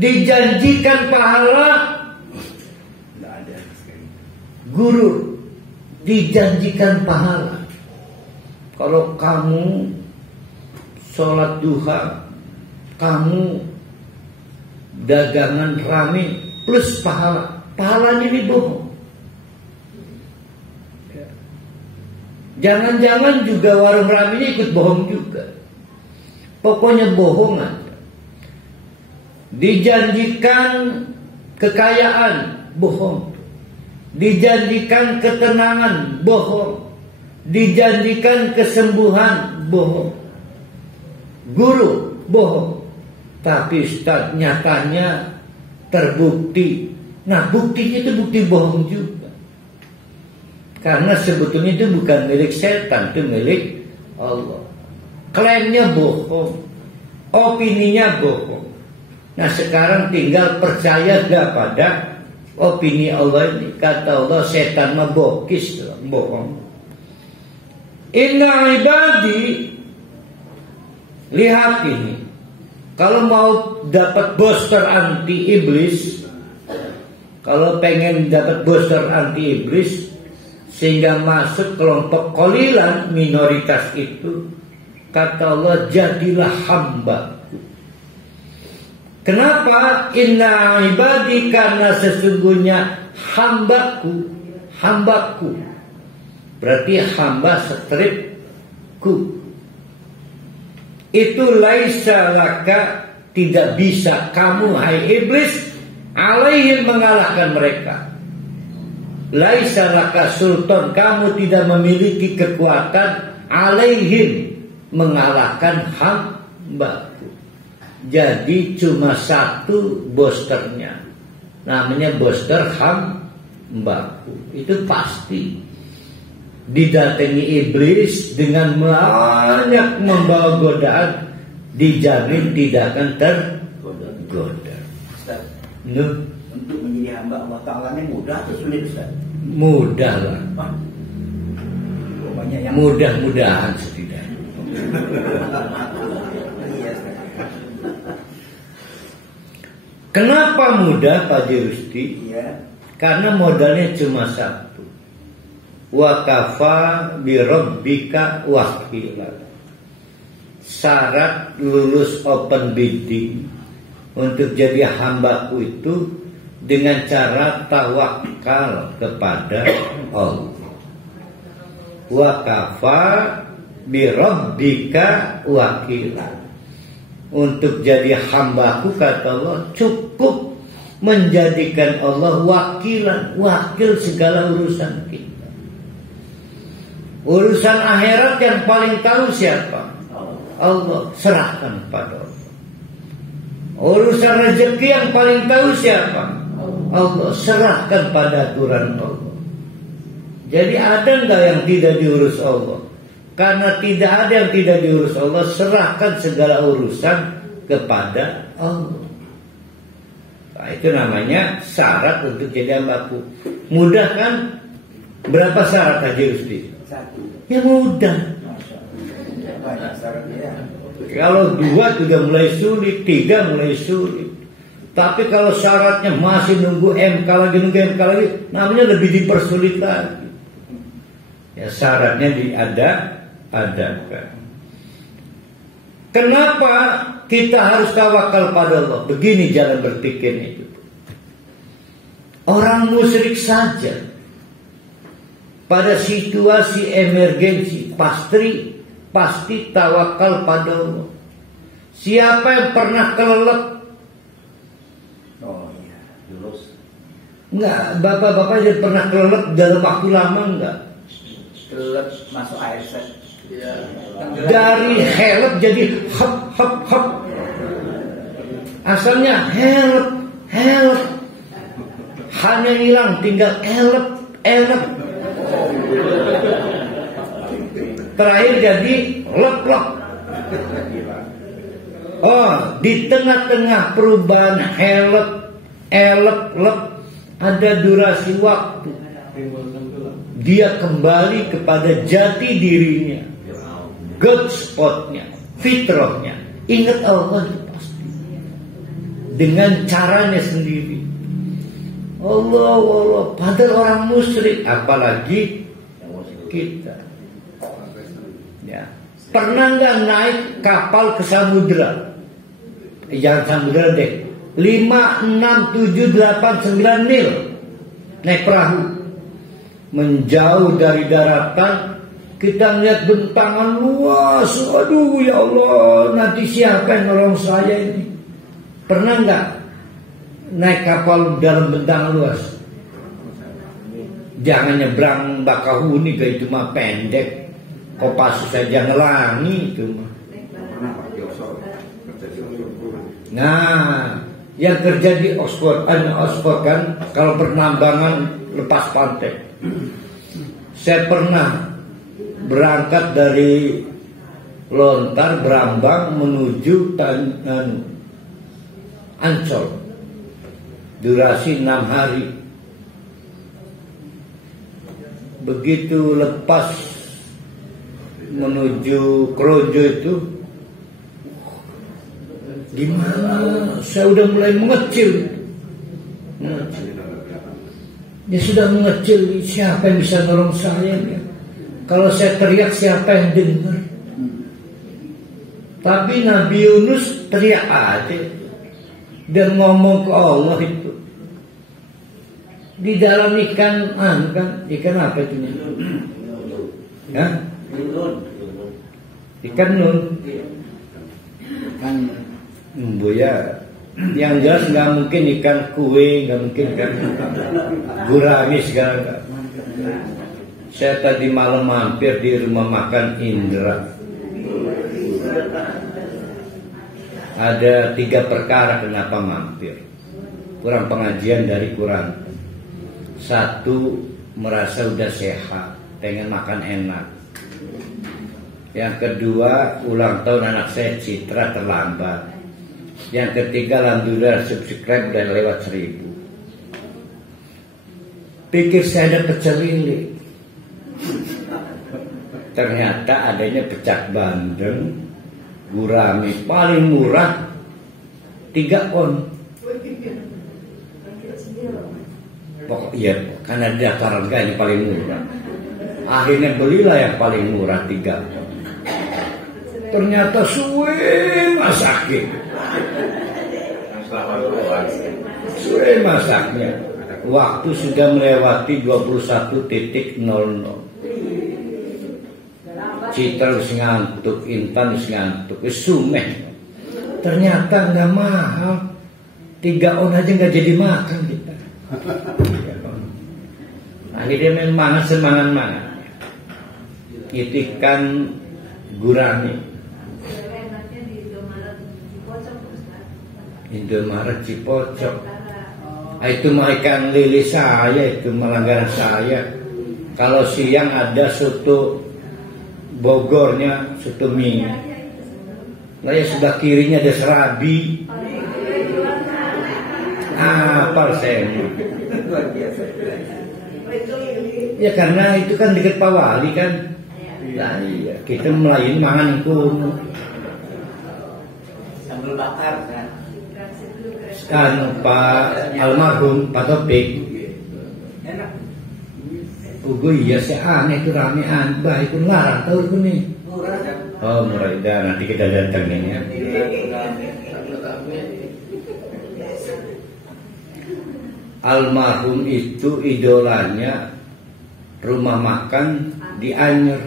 Dijanjikan pahala, gurur. Dijanjikan pahala. Kalau kamu sholat duha, kamu dagangan rame plus pahala. Pahalanya ini bohong. Jangan-jangan juga warung rame ini ikut bohong juga. Pokoknya bohongan. Dijanjikan kekayaan, bohong. Dijanjikan ketenangan, bohong. Dijanjikan kesembuhan, bohong. Guru, bohong. Tapi Ustaz, nyatanya terbukti. Nah, buktinya itu bukti bohong juga. Karena sebetulnya itu bukan milik setan, itu milik Allah. Klaimnya bohong, opininya bohong. Nah, sekarang tinggal percaya gak pada opini Allah ini. Kata Allah, setan mah bokis, bohong. Inna ibadi, lihat ini. Kalau mau dapat booster anti iblis, kalau pengen dapat booster anti iblis sehingga masuk kelompok qalilan, minoritas itu, kata Allah, jadilah hamba. Kenapa? Inna ibadi, karena sesungguhnya hambaku. Berarti hamba stripku. Itu laisa laka, tidak bisa kamu hai iblis alaihim mengalahkan mereka. Laisa laka sultan, kamu tidak memiliki kekuatan alaihim mengalahkan hambaku. Jadi cuma satu boosternya, namanya booster hambaku. Itu pasti didatangi iblis dengan banyak membawa godaan, dijamin tidak akan tergoda. Ustaz, untuk menjadi hamba Allah Ta'ala ini mudah atau sulit, Ustaz? Mudah lah. Banyak yang Mudah-mudahan setidaknya. Iya, Ustaz. Kenapa mudah, Pak Rusti? Iya. Karena modalnya cuma satu. Wa kafa bi rabbika wakila. Syarat lulus open bidding untuk jadi hambaku itu dengan cara tawakal kepada Allah. Wa kafa bi rabbika wakila. Untuk jadi hambaku, kata Allah, cukup menjadikan Allah wakil segala urusan kita. Urusan akhirat yang paling tahu siapa? Allah. Serahkan pada Allah. Urusan rezeki yang paling tahu siapa? Allah. Serahkan pada aturan Allah. Jadi ada enggak yang tidak diurus Allah? Karena tidak ada yang tidak diurus Allah, serahkan segala urusan kepada Allah. Nah, itu namanya syarat untuk jadi hambaku. Mudah kan? Berapa syarat Haji Rusti? Satu. Ya mudah. Banyak syaratnya. Kalau 2 sudah mulai sulit, 3 mulai sulit. Tapi kalau syaratnya masih nunggu MK lagi, namanya lebih dipersulit lagi. Ya syaratnya adakan. Kenapa kita harus tawakal pada Allah? Begini jalan berpikirnya itu. Orang musyrik saja pada situasi emergensi pasti tawakal pada Allah. Siapa yang pernah kelelep? Oh iya, lulus. Enggak, bapak-bapak yang pernah kelelep dalam waktu lama enggak? Kelelep masuk air set. Dari help jadi hop. Asalnya help. Hanya hilang, tinggal help. Terakhir jadi lep. Oh, di tengah-tengah perubahan help, ada durasi waktu. Dia kembali kepada jati dirinya, good spotnya, fitrahnya. Ingat Allah itu pasti dengan caranya sendiri. Allah, padahal orang musyrik, apalagi kita. Ya. Pernah nggak naik kapal ke samudra? Jangan samudra deh. 5, 6, 7, 8, 9 mil naik perahu. Menjauh dari daratan, kita lihat bentangan luas. Aduh ya Allah, nanti siapa yang nolong saya ini? Pernah nggak naik kapal dalam bentangan luas? Jangan nyebrang Bakahuni, itu mah pendek. Kopasus saja ngelangi itu mah. Nah, yang kerja di Oxford kan, kalau penambangan lepas pantai. Saya pernah berangkat dari Lontar Brambang menuju Ancol, durasi 6 hari. begitu lepas menuju Krojo itu, gimana? Saya udah mulai mengecil. Dia sudah mengecil, siapa yang bisa nolong saya? Kalau saya teriak, siapa yang dengar? Tapi Nabi Yunus teriak aja dan ngomong ke Allah itu. Di dalam ikan apa itu? Ya? Ikan nun. Ikan buaya. Yang jelas nggak mungkin ikan kue, nggak mungkin ikan gurami segala. Saya tadi malam mampir di rumah makan Indra. Ada 3 perkara kenapa mampir. Kurang pengajian dari kurang. 1, merasa udah sehat, pengen makan enak. Yang kedua, ulang tahun anak saya Citra terlambat. Yang ketiga, alhamdulillah subscribe udah lewat 1000. Pikir saya ada pecel lele. Ternyata adanya pecak bandeng, gurami paling murah 3 on. Pokoknya karena daftar harga yang paling murah. Akhirnya belilah yang paling murah 3 on. Ternyata suwe masaknya. Suwe masaknya. Waktu sudah melewati 21.00. Citra harus ngantuk, Intan harus ngantuk, sumeh. Ternyata nggak mahal, 3 on aja nggak jadi makan kita. Akhirnya memang semangat. Itu ikan gurami. Indomaret Cipocok. Itu ikan lele saya, itu melanggaran saya. Kalau siang ada soto Bogornya, soto mie. Nah ya sebelah kirinya ada serabi. Apa saya? Ya karena itu kan dekat Pak Wali kan. Nah iya, kita melayani mangan kuno. Sambal bakar kan. Kan Pak almarhum Pak Topik. Enak. Gue iya saya aneh itu ramean, bah itu ngarang tahu itu nih. Murah kan? Oh murah, nanti kita datang nih ya. Almarhum itu idolanya rumah makan di Anyer.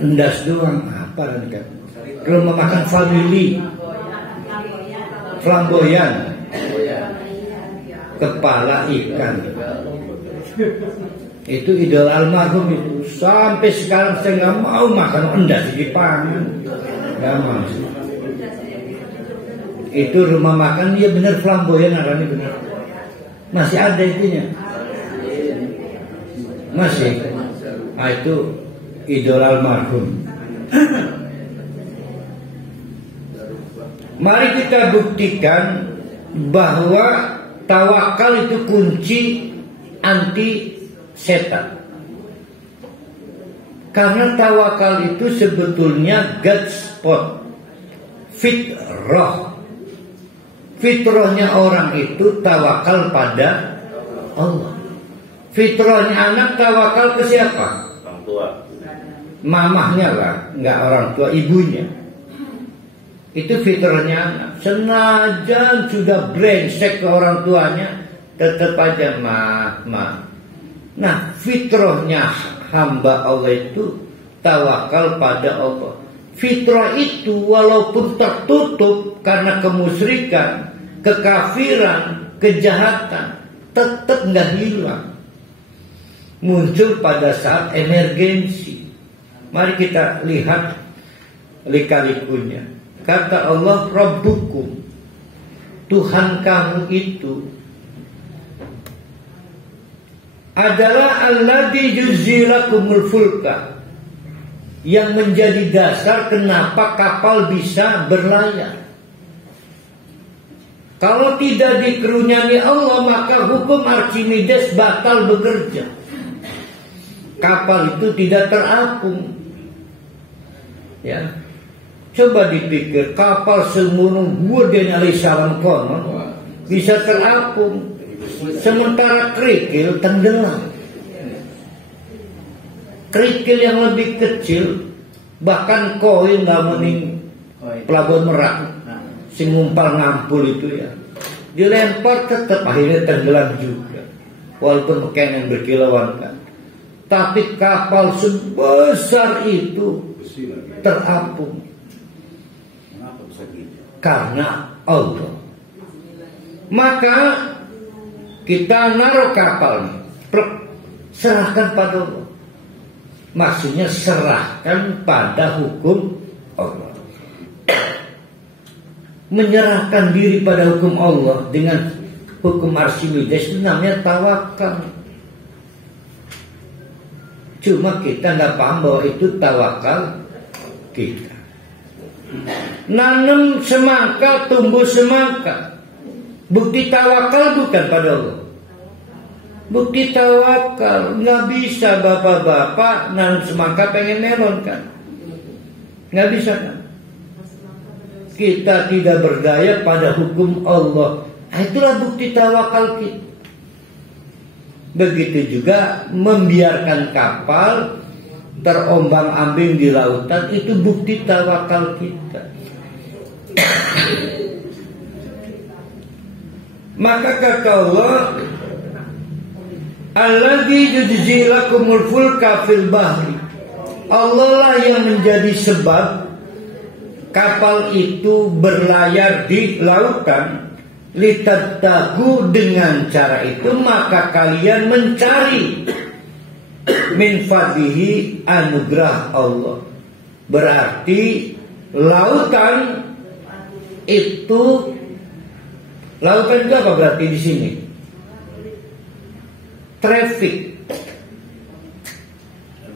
Endas doang apa kan? Rumah makan family. Flamboyan. Kepala ikan. Itu idola almarhum itu. Sampai sekarang saya nggak mau makan endas di pangan. Nggak mau. Itu rumah makan dia bener flamboyan namanya bener. Masih ada itunya. Masih. Nah itu idola almarhum. Mari kita buktikan bahwa tawakal itu kunci anti setan. Karena tawakal itu sebetulnya God spot, fitrah. Fitrahnya orang itu tawakal pada Allah. Fitrahnya anak tawakal ke siapa? Orang tua. Mamahnya lah, nggak orang tua, ibunya. Itu fitrahnya anak. Senajan sudah brengsek ke orang tuanya, tetap aja ma. Nah, fitrahnya hamba Allah itu tawakal pada Allah. Fitrah itu walaupun tertutup karena kemusyrikan, kekafiran, kejahatan, tetap nggak hilang. Muncul pada saat emergensi. Mari kita lihat lika-likunya. Kata Allah, Rabbukum, Tuhan kamu itu adalah alladzi yuzzilakumul fulka, yang menjadi dasar kenapa kapal bisa berlayar. Kalau tidak dikeruniai Allah, maka hukum Archimedes batal bekerja. kapal itu tidak terapung. Ya, coba dipikir kapal semurung Hudin alaihissalam konon bisa terapung, sementara kerikil tenggelam. Kerikil yang lebih kecil, bahkan koin ngamening pelabuhan Merak, si ngumpal ngampul itu ya, dilempar tetap akhirnya tenggelam juga, walaupun meken yang berkilauan kan. Tapi kapal sebesar itu terapung karena Allah. Maka kita naruh kapal, serahkan pada Allah. Maksudnya serahkan pada hukum Allah. Menyerahkan diri pada hukum Allah dengan hukum Archimedes itu namanya tawakal. Cuma kita nggak paham bahwa itu tawakal kita. Nanam semangka, tumbuh semangka. Bukti tawakal bukan pada Allah. Bukti tawakal, nggak bisa bapak-bapak nanam semangka pengen melon kan? Nggak bisa kan? Kita tidak berdaya pada hukum Allah. Itulah bukti tawakal kita. Begitu juga membiarkan kapal terombang-ambing di lautan, itu bukti tawakal kita. Maka kata Allah, alladzi yujzi lakumul fulka fil bahri. Allah lah yang menjadi sebab kapal itu berlayar di lautan. Litattaku, dengan cara itu maka kalian mencari min fadlihi, anugerah Allah. Berarti lautan itu apa berarti di sini? Traffic.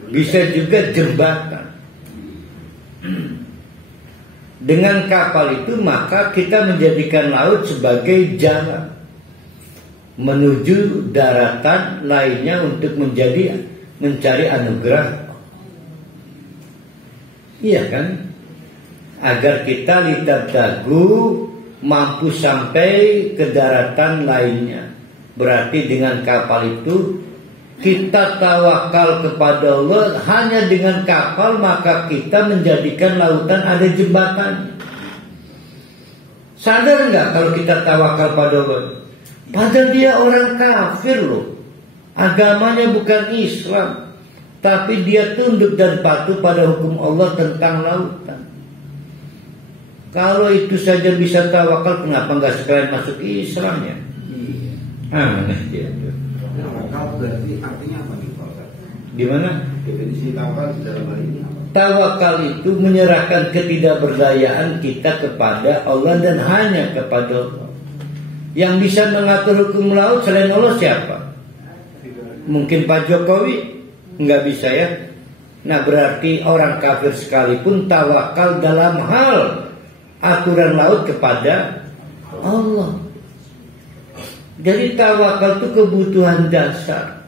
Bisa juga jembatan. Dengan kapal itu maka kita menjadikan laut sebagai jalan menuju daratan lainnya untuk mencari anugerah. Iya kan? Agar kita litabtagu mampu sampai ke daratan lainnya. Berarti dengan kapal itu kita tawakal kepada Allah. Hanya dengan kapal maka kita menjadikan lautan ada jembatan. Sadar nggak kalau kita tawakal pada Allah? Padahal dia orang kafir loh, agamanya bukan Islam, tapi dia tunduk dan patuh pada hukum Allah tentang lautan. Kalau itu saja bisa tawakal, kenapa nggak sekalian masuk Islam ya? Aneh dia tuh. Tawakal berarti artinya apa nih Pak? Gimana? Definisi tawakal dalam hal ini apa? Tawakal itu menyerahkan ketidakberdayaan kita kepada Allah dan hanya kepada Allah. Yang bisa mengatur hukum laut selain Allah siapa? Mungkin Pak Jokowi? Nggak bisa ya. Nah berarti orang kafir sekalipun tawakal dalam hal aturan laut kepada Allah. Jadi tawakal itu kebutuhan dasar.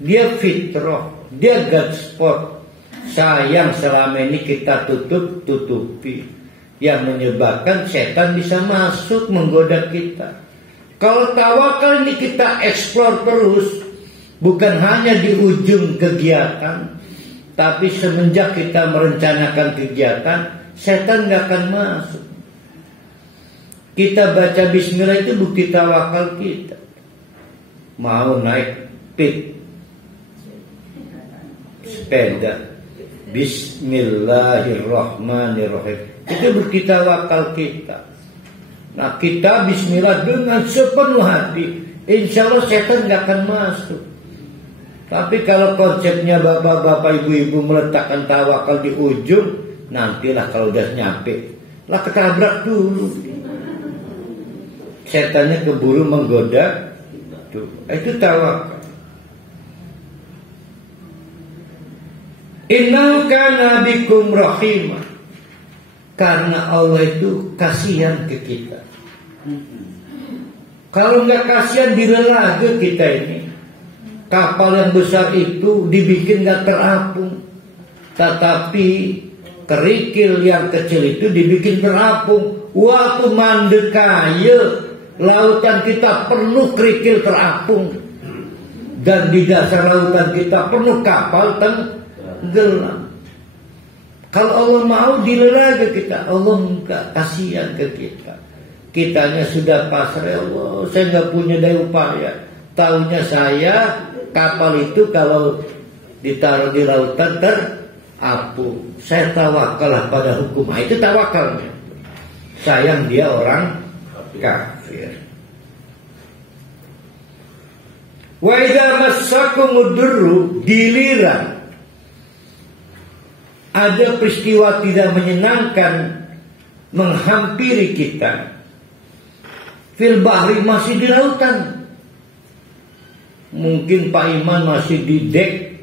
Dia fitrah, dia God spot. Sayang selama ini kita tutupi, yang menyebabkan setan bisa masuk menggoda kita. Kalau tawakal ini kita eksplor terus, bukan hanya di ujung kegiatan, tapi semenjak kita merencanakan kegiatan, setan nggak akan masuk. Kita baca bismillah itu bukti tawakal kita. Mau naik sepeda, bismillahirrahmanirrahim, itu bukti tawakal kita. Nah kita bismillah dengan sepenuh hati, insya Allah setan gak akan masuk. Tapi kalau konsepnya bapak-bapak ibu-ibu meletakkan tawakal di ujung, nantilah kalau udah nyampe lah ketabrak dulu. Setannya keburu menggoda. Tuh, itu tawakal. Innahu kana bikum rahimah. Karena Allah itu kasihan ke kita. Kalau nggak kasihan direlaga kita ini. kapal yang besar itu dibikin gak terapung, tetapi kerikil yang kecil itu dibikin terapung. Waktu mandek kaya, lautan kita penuh kerikil terapung, dan di dasar lautan kita penuh kapal tenggelam. Kalau Allah mau dilelaga kita, Allah enggak, kasihan ke kita. Kitanya sudah pasrah, ya Allah, saya nggak punya daya upaya. Taunya saya kapal itu kalau ditaruh di lautan terapung. Saya tawakal pada hukum. Itu tawakalnya. Sayang dia orang kafir. Wa idza massakumud durru, giliran ada peristiwa tidak menyenangkan menghampiri kita, fil bahri, masih di lautan. Mungkin Pak Iman masih di dek,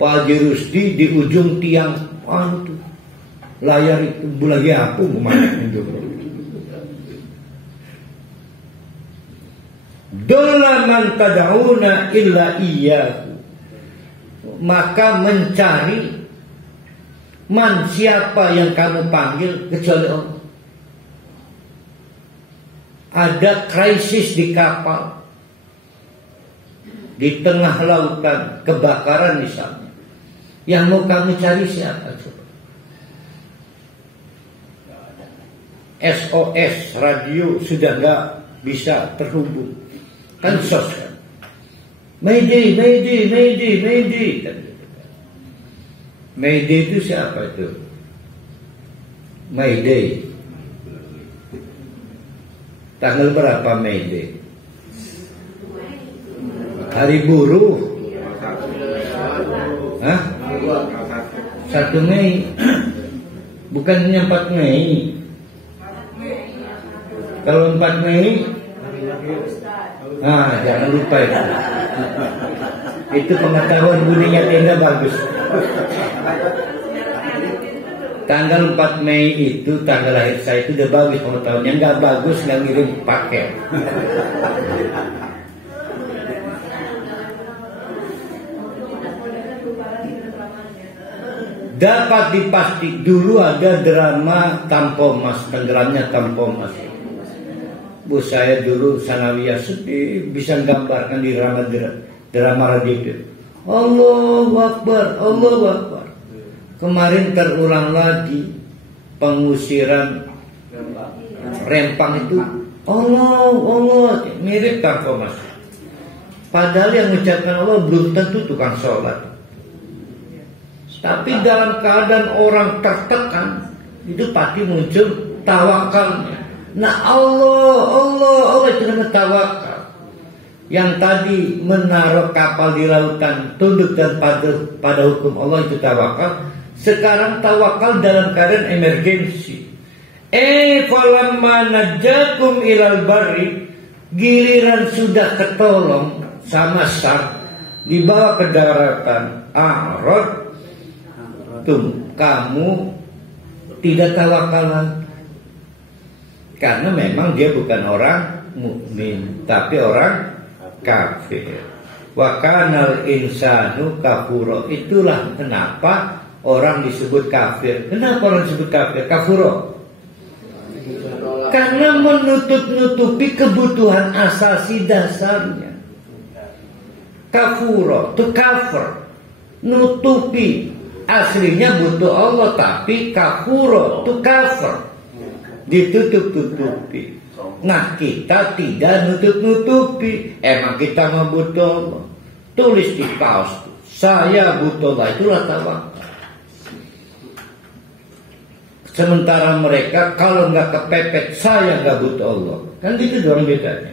Pak Haji Rusdi di ujung tiang itu layar itu lagi apa kemana itu. Dola man tad'una illa iyyahu, maka mencari man, siapa yang kamu panggil kecuali Allah. Ada krisis di kapal, di tengah lautan, kebakaran misalnya. Yang mau kamu cari siapa? SOS radio sudah nggak bisa terhubung, kan sos kan. Mayday, Mayday, Mayday, Mayday. Mayday itu siapa itu? Mayday. Tanggal berapa Mayday? Hari buruh. Hah? 1 Mei. Bukannya 4 Mei. Kalau 4 Mei, jangan lupa itu. Itu pengetahuan bunyinya tenda bagus. Tanggal 4 Mei itu tanggal lahir saya, itu udah bagus pengetahuannya. Nggak bagus nggak ngirim paket. Dapat dipasti dulu ada drama Tampomas, tenggelamnya Tampomas. Bu, saya dulu sanawiyah sedih bisa gambarkan di drama radio itu. Allahu Akbar, Allahu Akbar. Kemarin terulang lagi pengusiran Rempang itu. Allah, mirip Tampomas. Padahal yang mengucapkan Allah belum tentu tukang sholat. Tapi dalam keadaan orang tertekan, itu pasti muncul tawakalnya. Nah Allah itu namanya tawakal. Yang tadi menaruh kapal di lautan, tunduk dan pada hukum Allah, itu tawakal. Sekarang tawakal dalam keadaan emergensi. Falamma najakum ilal barri, giliran sudah ketolong sama sar, dibawa ke daratan, kamu tidak tawakal lagi. Karena memang dia bukan orang mukmin, tapi orang kafir. Wa kanal insanu kafuro. Itulah kenapa orang disebut kafir. Kenapa orang disebut kafir? Kafuro. Karena menutup-nutupi kebutuhan asasi dasarnya. Kafuro, to cover, nutupi. Aslinya butuh Allah, tapi kafuro, to cover, ditutup-tutupi. Nah, kita tidak nutup-nutupi. Emang kita mau butuh Allah. Tulis di paus, saya butuh Allah, itulah tawakal. Sementara mereka kalau nggak kepepet, saya nggak butuh Allah. Kan gitu doang bedanya.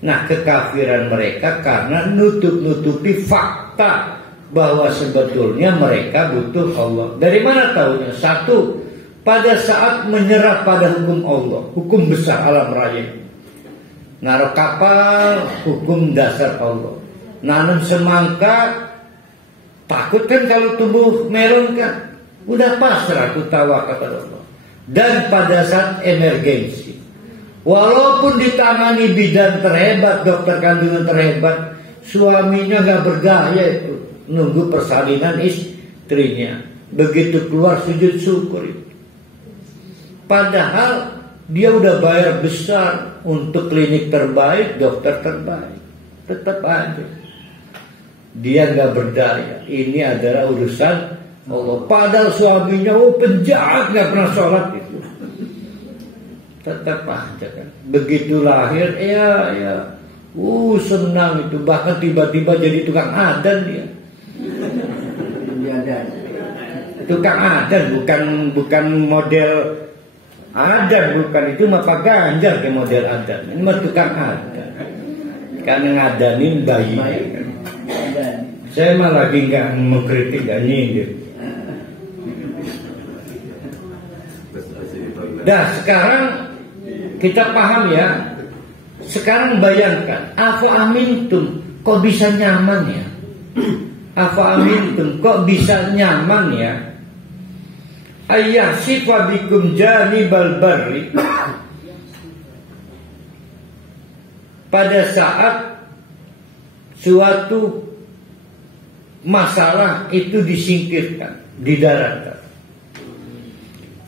Nah, kekafiran mereka karena nutup-nutupi fakta bahwa sebetulnya mereka butuh Allah. Dari mana tahunya? Satu, pada saat menyerah pada hukum Allah, hukum besar alam raya. Naruh kapal, hukum dasar Allah. Nanam semangka, takut kan kalau tumbuh melon kan. Udah pasrah, aku tawakal kepada Allah. Dan pada saat emergensi, walaupun ditangani bidan terhebat, dokter kandungan terhebat, suaminya nggak berdaya itu, nunggu persalinan istrinya. Begitu keluar sujud syukur itu. Padahal dia udah bayar besar untuk klinik terbaik, dokter terbaik, tetap aja dia nggak berdaya. Ini adalah urusan Allah. Padahal suaminya penjahat, nggak pernah sholat itu, tetap aja kan. Begitu lahir, senang itu, bahkan tiba-tiba jadi tukang adan dia. Tukang adan, bukan model adan, bukan itu mah Pak Ganjar ke model adan. Ini mah tukang adan. Karena ngadanin bayi. Saya mah lagi nggak mengkritik, nggak nyindir. Dah sekarang kita paham ya. Sekarang bayangkan, afa amintum, kok bisa nyaman ya? Afa amintum, kok bisa nyaman ya? Ayah sifa bikum janibal barri, pada saat suatu masalah itu disingkirkan, didaratan.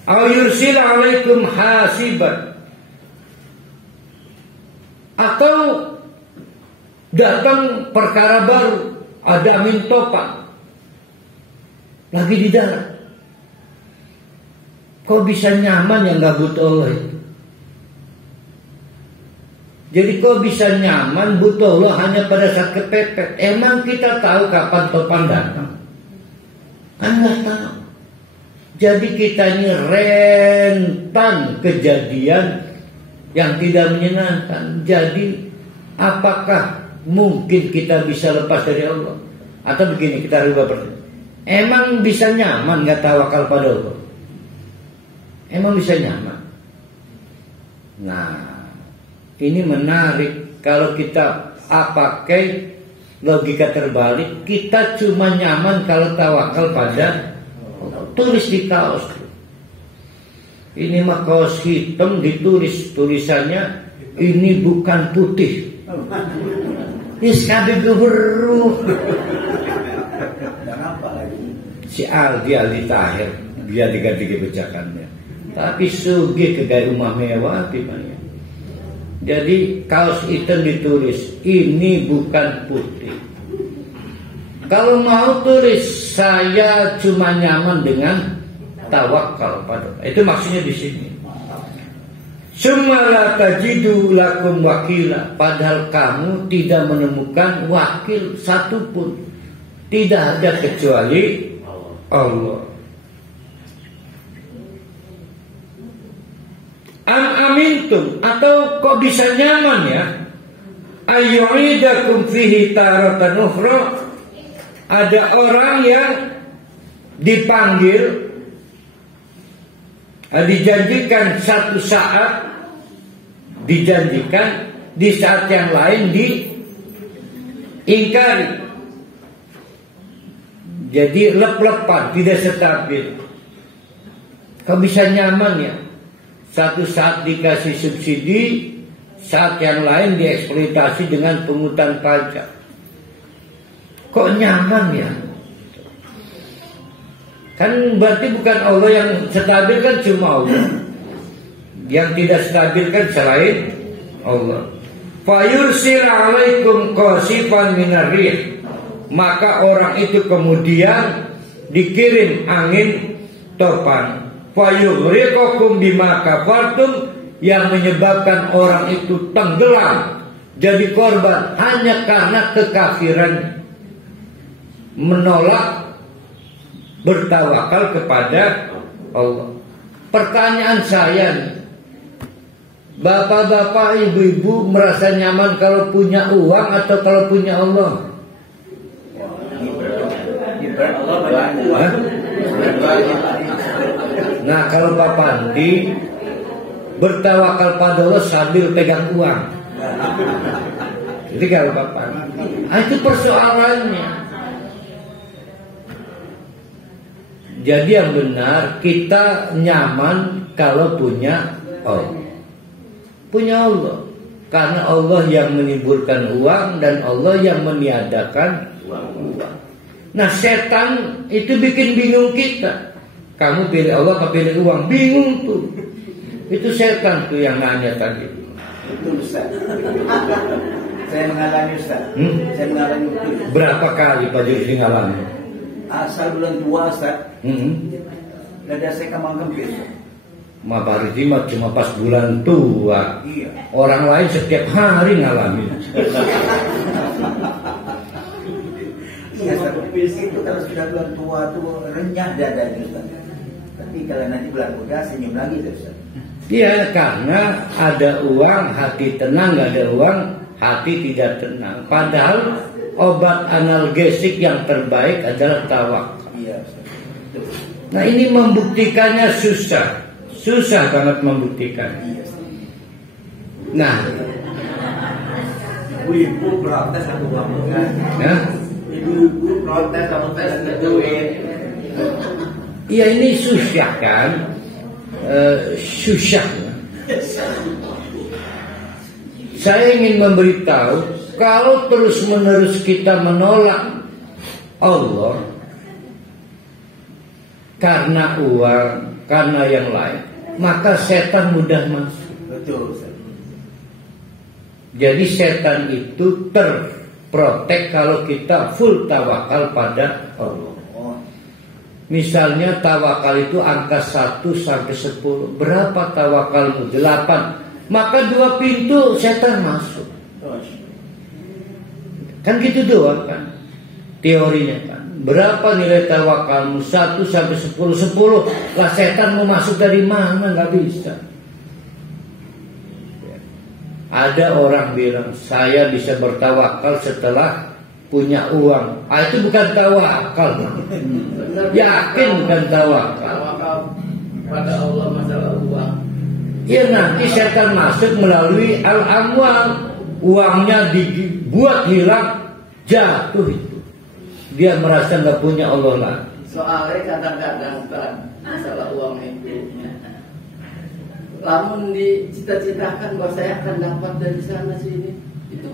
Ayursil alaikum hasiban, atau datang perkara baru, ada angin topan lagi di darat. Kok bisa nyaman yang gak butuh Allah itu? Jadi kok bisa nyaman butuh Allah hanya pada saat kepepet? Emang kita tahu kapan topan datang? Kan gak tahu. Jadi kita ini rentan kejadian yang tidak menyenangkan. Jadi apakah mungkin kita bisa lepas dari Allah? Atau begini, kita rubah pertanyaan. Emang bisa nyaman gak tawakal pada Allah? Emang bisa nyaman? Nah, ini menarik. Kalau kita pakai logika terbalik, kita cuma nyaman kalau tawakal pada Allah. Tulis di kaos. Ini mah kaos hitam, ditulis tulisannya ini bukan putih. Iskade geberu. Si Aldi Tahir, dia diganti kebijakannya. Tapi sugih ke gaya rumah mewah gimana? Jadi kaos hitam ditulis ini bukan putih. Kalau mau tulis saya cuma nyaman dengan tawakal pada. Itu maksudnya di sini. Summa la tajidu lakum wakila, padahal kamu tidak menemukan wakil satupun. Tidak ada kecuali Allah. Am amintum, atau kok bisa nyaman ya? Ayyu'idakum fihi taratan ukhra, ada orang yang dipanggil, dijanjikan satu saat, dijanjikan di saat yang lain diingkari. Jadi lep-lepan, tidak stabil. Kok bisa nyaman ya? Satu saat dikasih subsidi, saat yang lain dieksploitasi dengan pungutan pajak. Kok nyaman ya? Kan berarti bukan Allah yang stabil, kan cuma Allah. Yang tidak stabil kan selain Allah. Fayursil alaikum qasifan minar rih, maka orang itu kemudian dikirim angin topan. Fayughriqakum bima kafartum, yang menyebabkan orang itu tenggelam jadi korban hanya karena kekafiran, menolak bertawakal kepada Allah. Pertanyaan saya, bapak-bapak, ibu-ibu merasa nyaman kalau punya uang atau kalau punya Allah? Nah, kalau Pak Pandi bertawakal pada Allah sambil pegang uang. Jadi kalau Pak Pandi, itu persoalannya. Jadi yang benar, kita nyaman kalau punya Allah. Punya Allah. Karena Allah yang menimbulkan uang dan Allah yang meniadakan uang. Nah setan itu bikin bingung kita. Kamu pilih Allah apa pilih uang? Bingung tuh. Itu setan tuh yang nanya tadi. Betul Ustaz. Saya mengalami Ustaz. Saya mengalami betul. Berapa kali Pak Jursi ngalami? Asal bulan tua Ustaz. Dada saya kembang-kempis. Pak Jursi mah cuma pas bulan tua. Iya. Orang lain setiap hari ngalamin. Iya, kempis itu kalau sudah bulan tua tuh renyah dadanya Ustaz. Tapi kalau nanti bulan muda senyum lagi tuh Ustaz. Iya, karena ada uang hati tenang, nggak ada uang hati tidak tenang. Padahal obat analgesik yang terbaik adalah tawakal. Iya. Nah ini membuktikannya susah banget membuktikan. Nah, Ibu-ibu protes aku kamu kan? ya, Ibu-ibu protes kamu tes duit. iya ini susah kan, susah. Saya ingin memberitahu, kalau terus-menerus kita menolak Allah karena uang, karena yang lain, maka setan mudah masuk. Betul Ustaz. Jadi setan itu terprotek kalau kita full tawakal pada Allah. Misalnya tawakal itu angka 1 sampai 10. Berapa tawakalmu? 8. Maka 2 pintu setan masuk. Kan gitu doang kan teorinya kan. Berapa nilai tawakalmu? 1 sampai 10. 10 lah setan mau masuk dari mana? Gak bisa. Ada orang bilang saya bisa bertawakal setelah punya uang. Itu bukan tawakal. Yakin bukan tawakal. Tawakal pada Allah masalah uang. Ya nanti setan masuk melalui al-amwal. Uangnya dibuat hilang, jatuh itu. Dia merasa nggak punya Allah lagi. Soalnya kadang-kadang masalah uang itu. Lamun dicita-citakan bahwa saya akan dapat dari sana sini, itu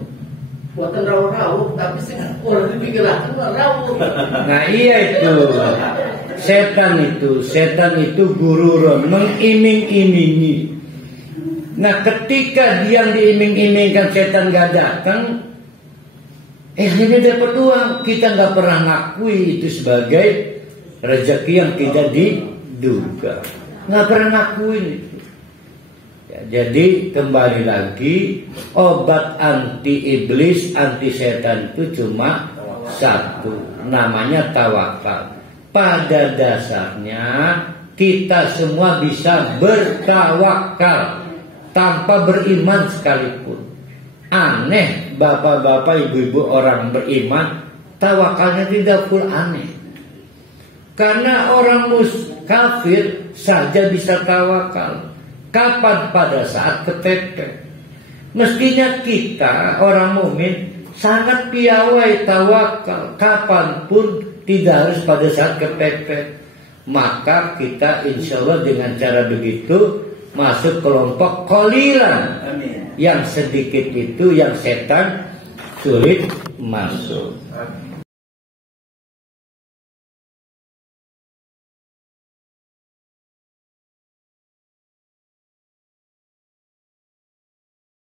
buatan rawuh-rawuh, tapi orang dipikirkan rawuh. Nah iya itu setan itu gururun, mengiming-imingi. Nah ketika dia diiming-imingkan setan gak datang, ini dapat uang, kita gak pernah ngakui itu sebagai rezeki yang tidak diduga, gak pernah ngakuin itu. Jadi kembali lagi, obat anti iblis, anti setan itu cuma satu, namanya tawakal. Pada dasarnya kita semua bisa bertawakal tanpa beriman sekalipun. Aneh bapak-bapak, ibu-ibu orang beriman tawakalnya tidak full, aneh. Karena orang kafir saja bisa tawakal. Kapan? Pada saat kepepet. Mestinya kita orang mukmin sangat piawai tawakal. Kapanpun, tidak harus pada saat kepepet. Maka kita insya Allah dengan cara begitu masuk kelompok qalilan. Yang sedikit itu yang setan sulit masuk.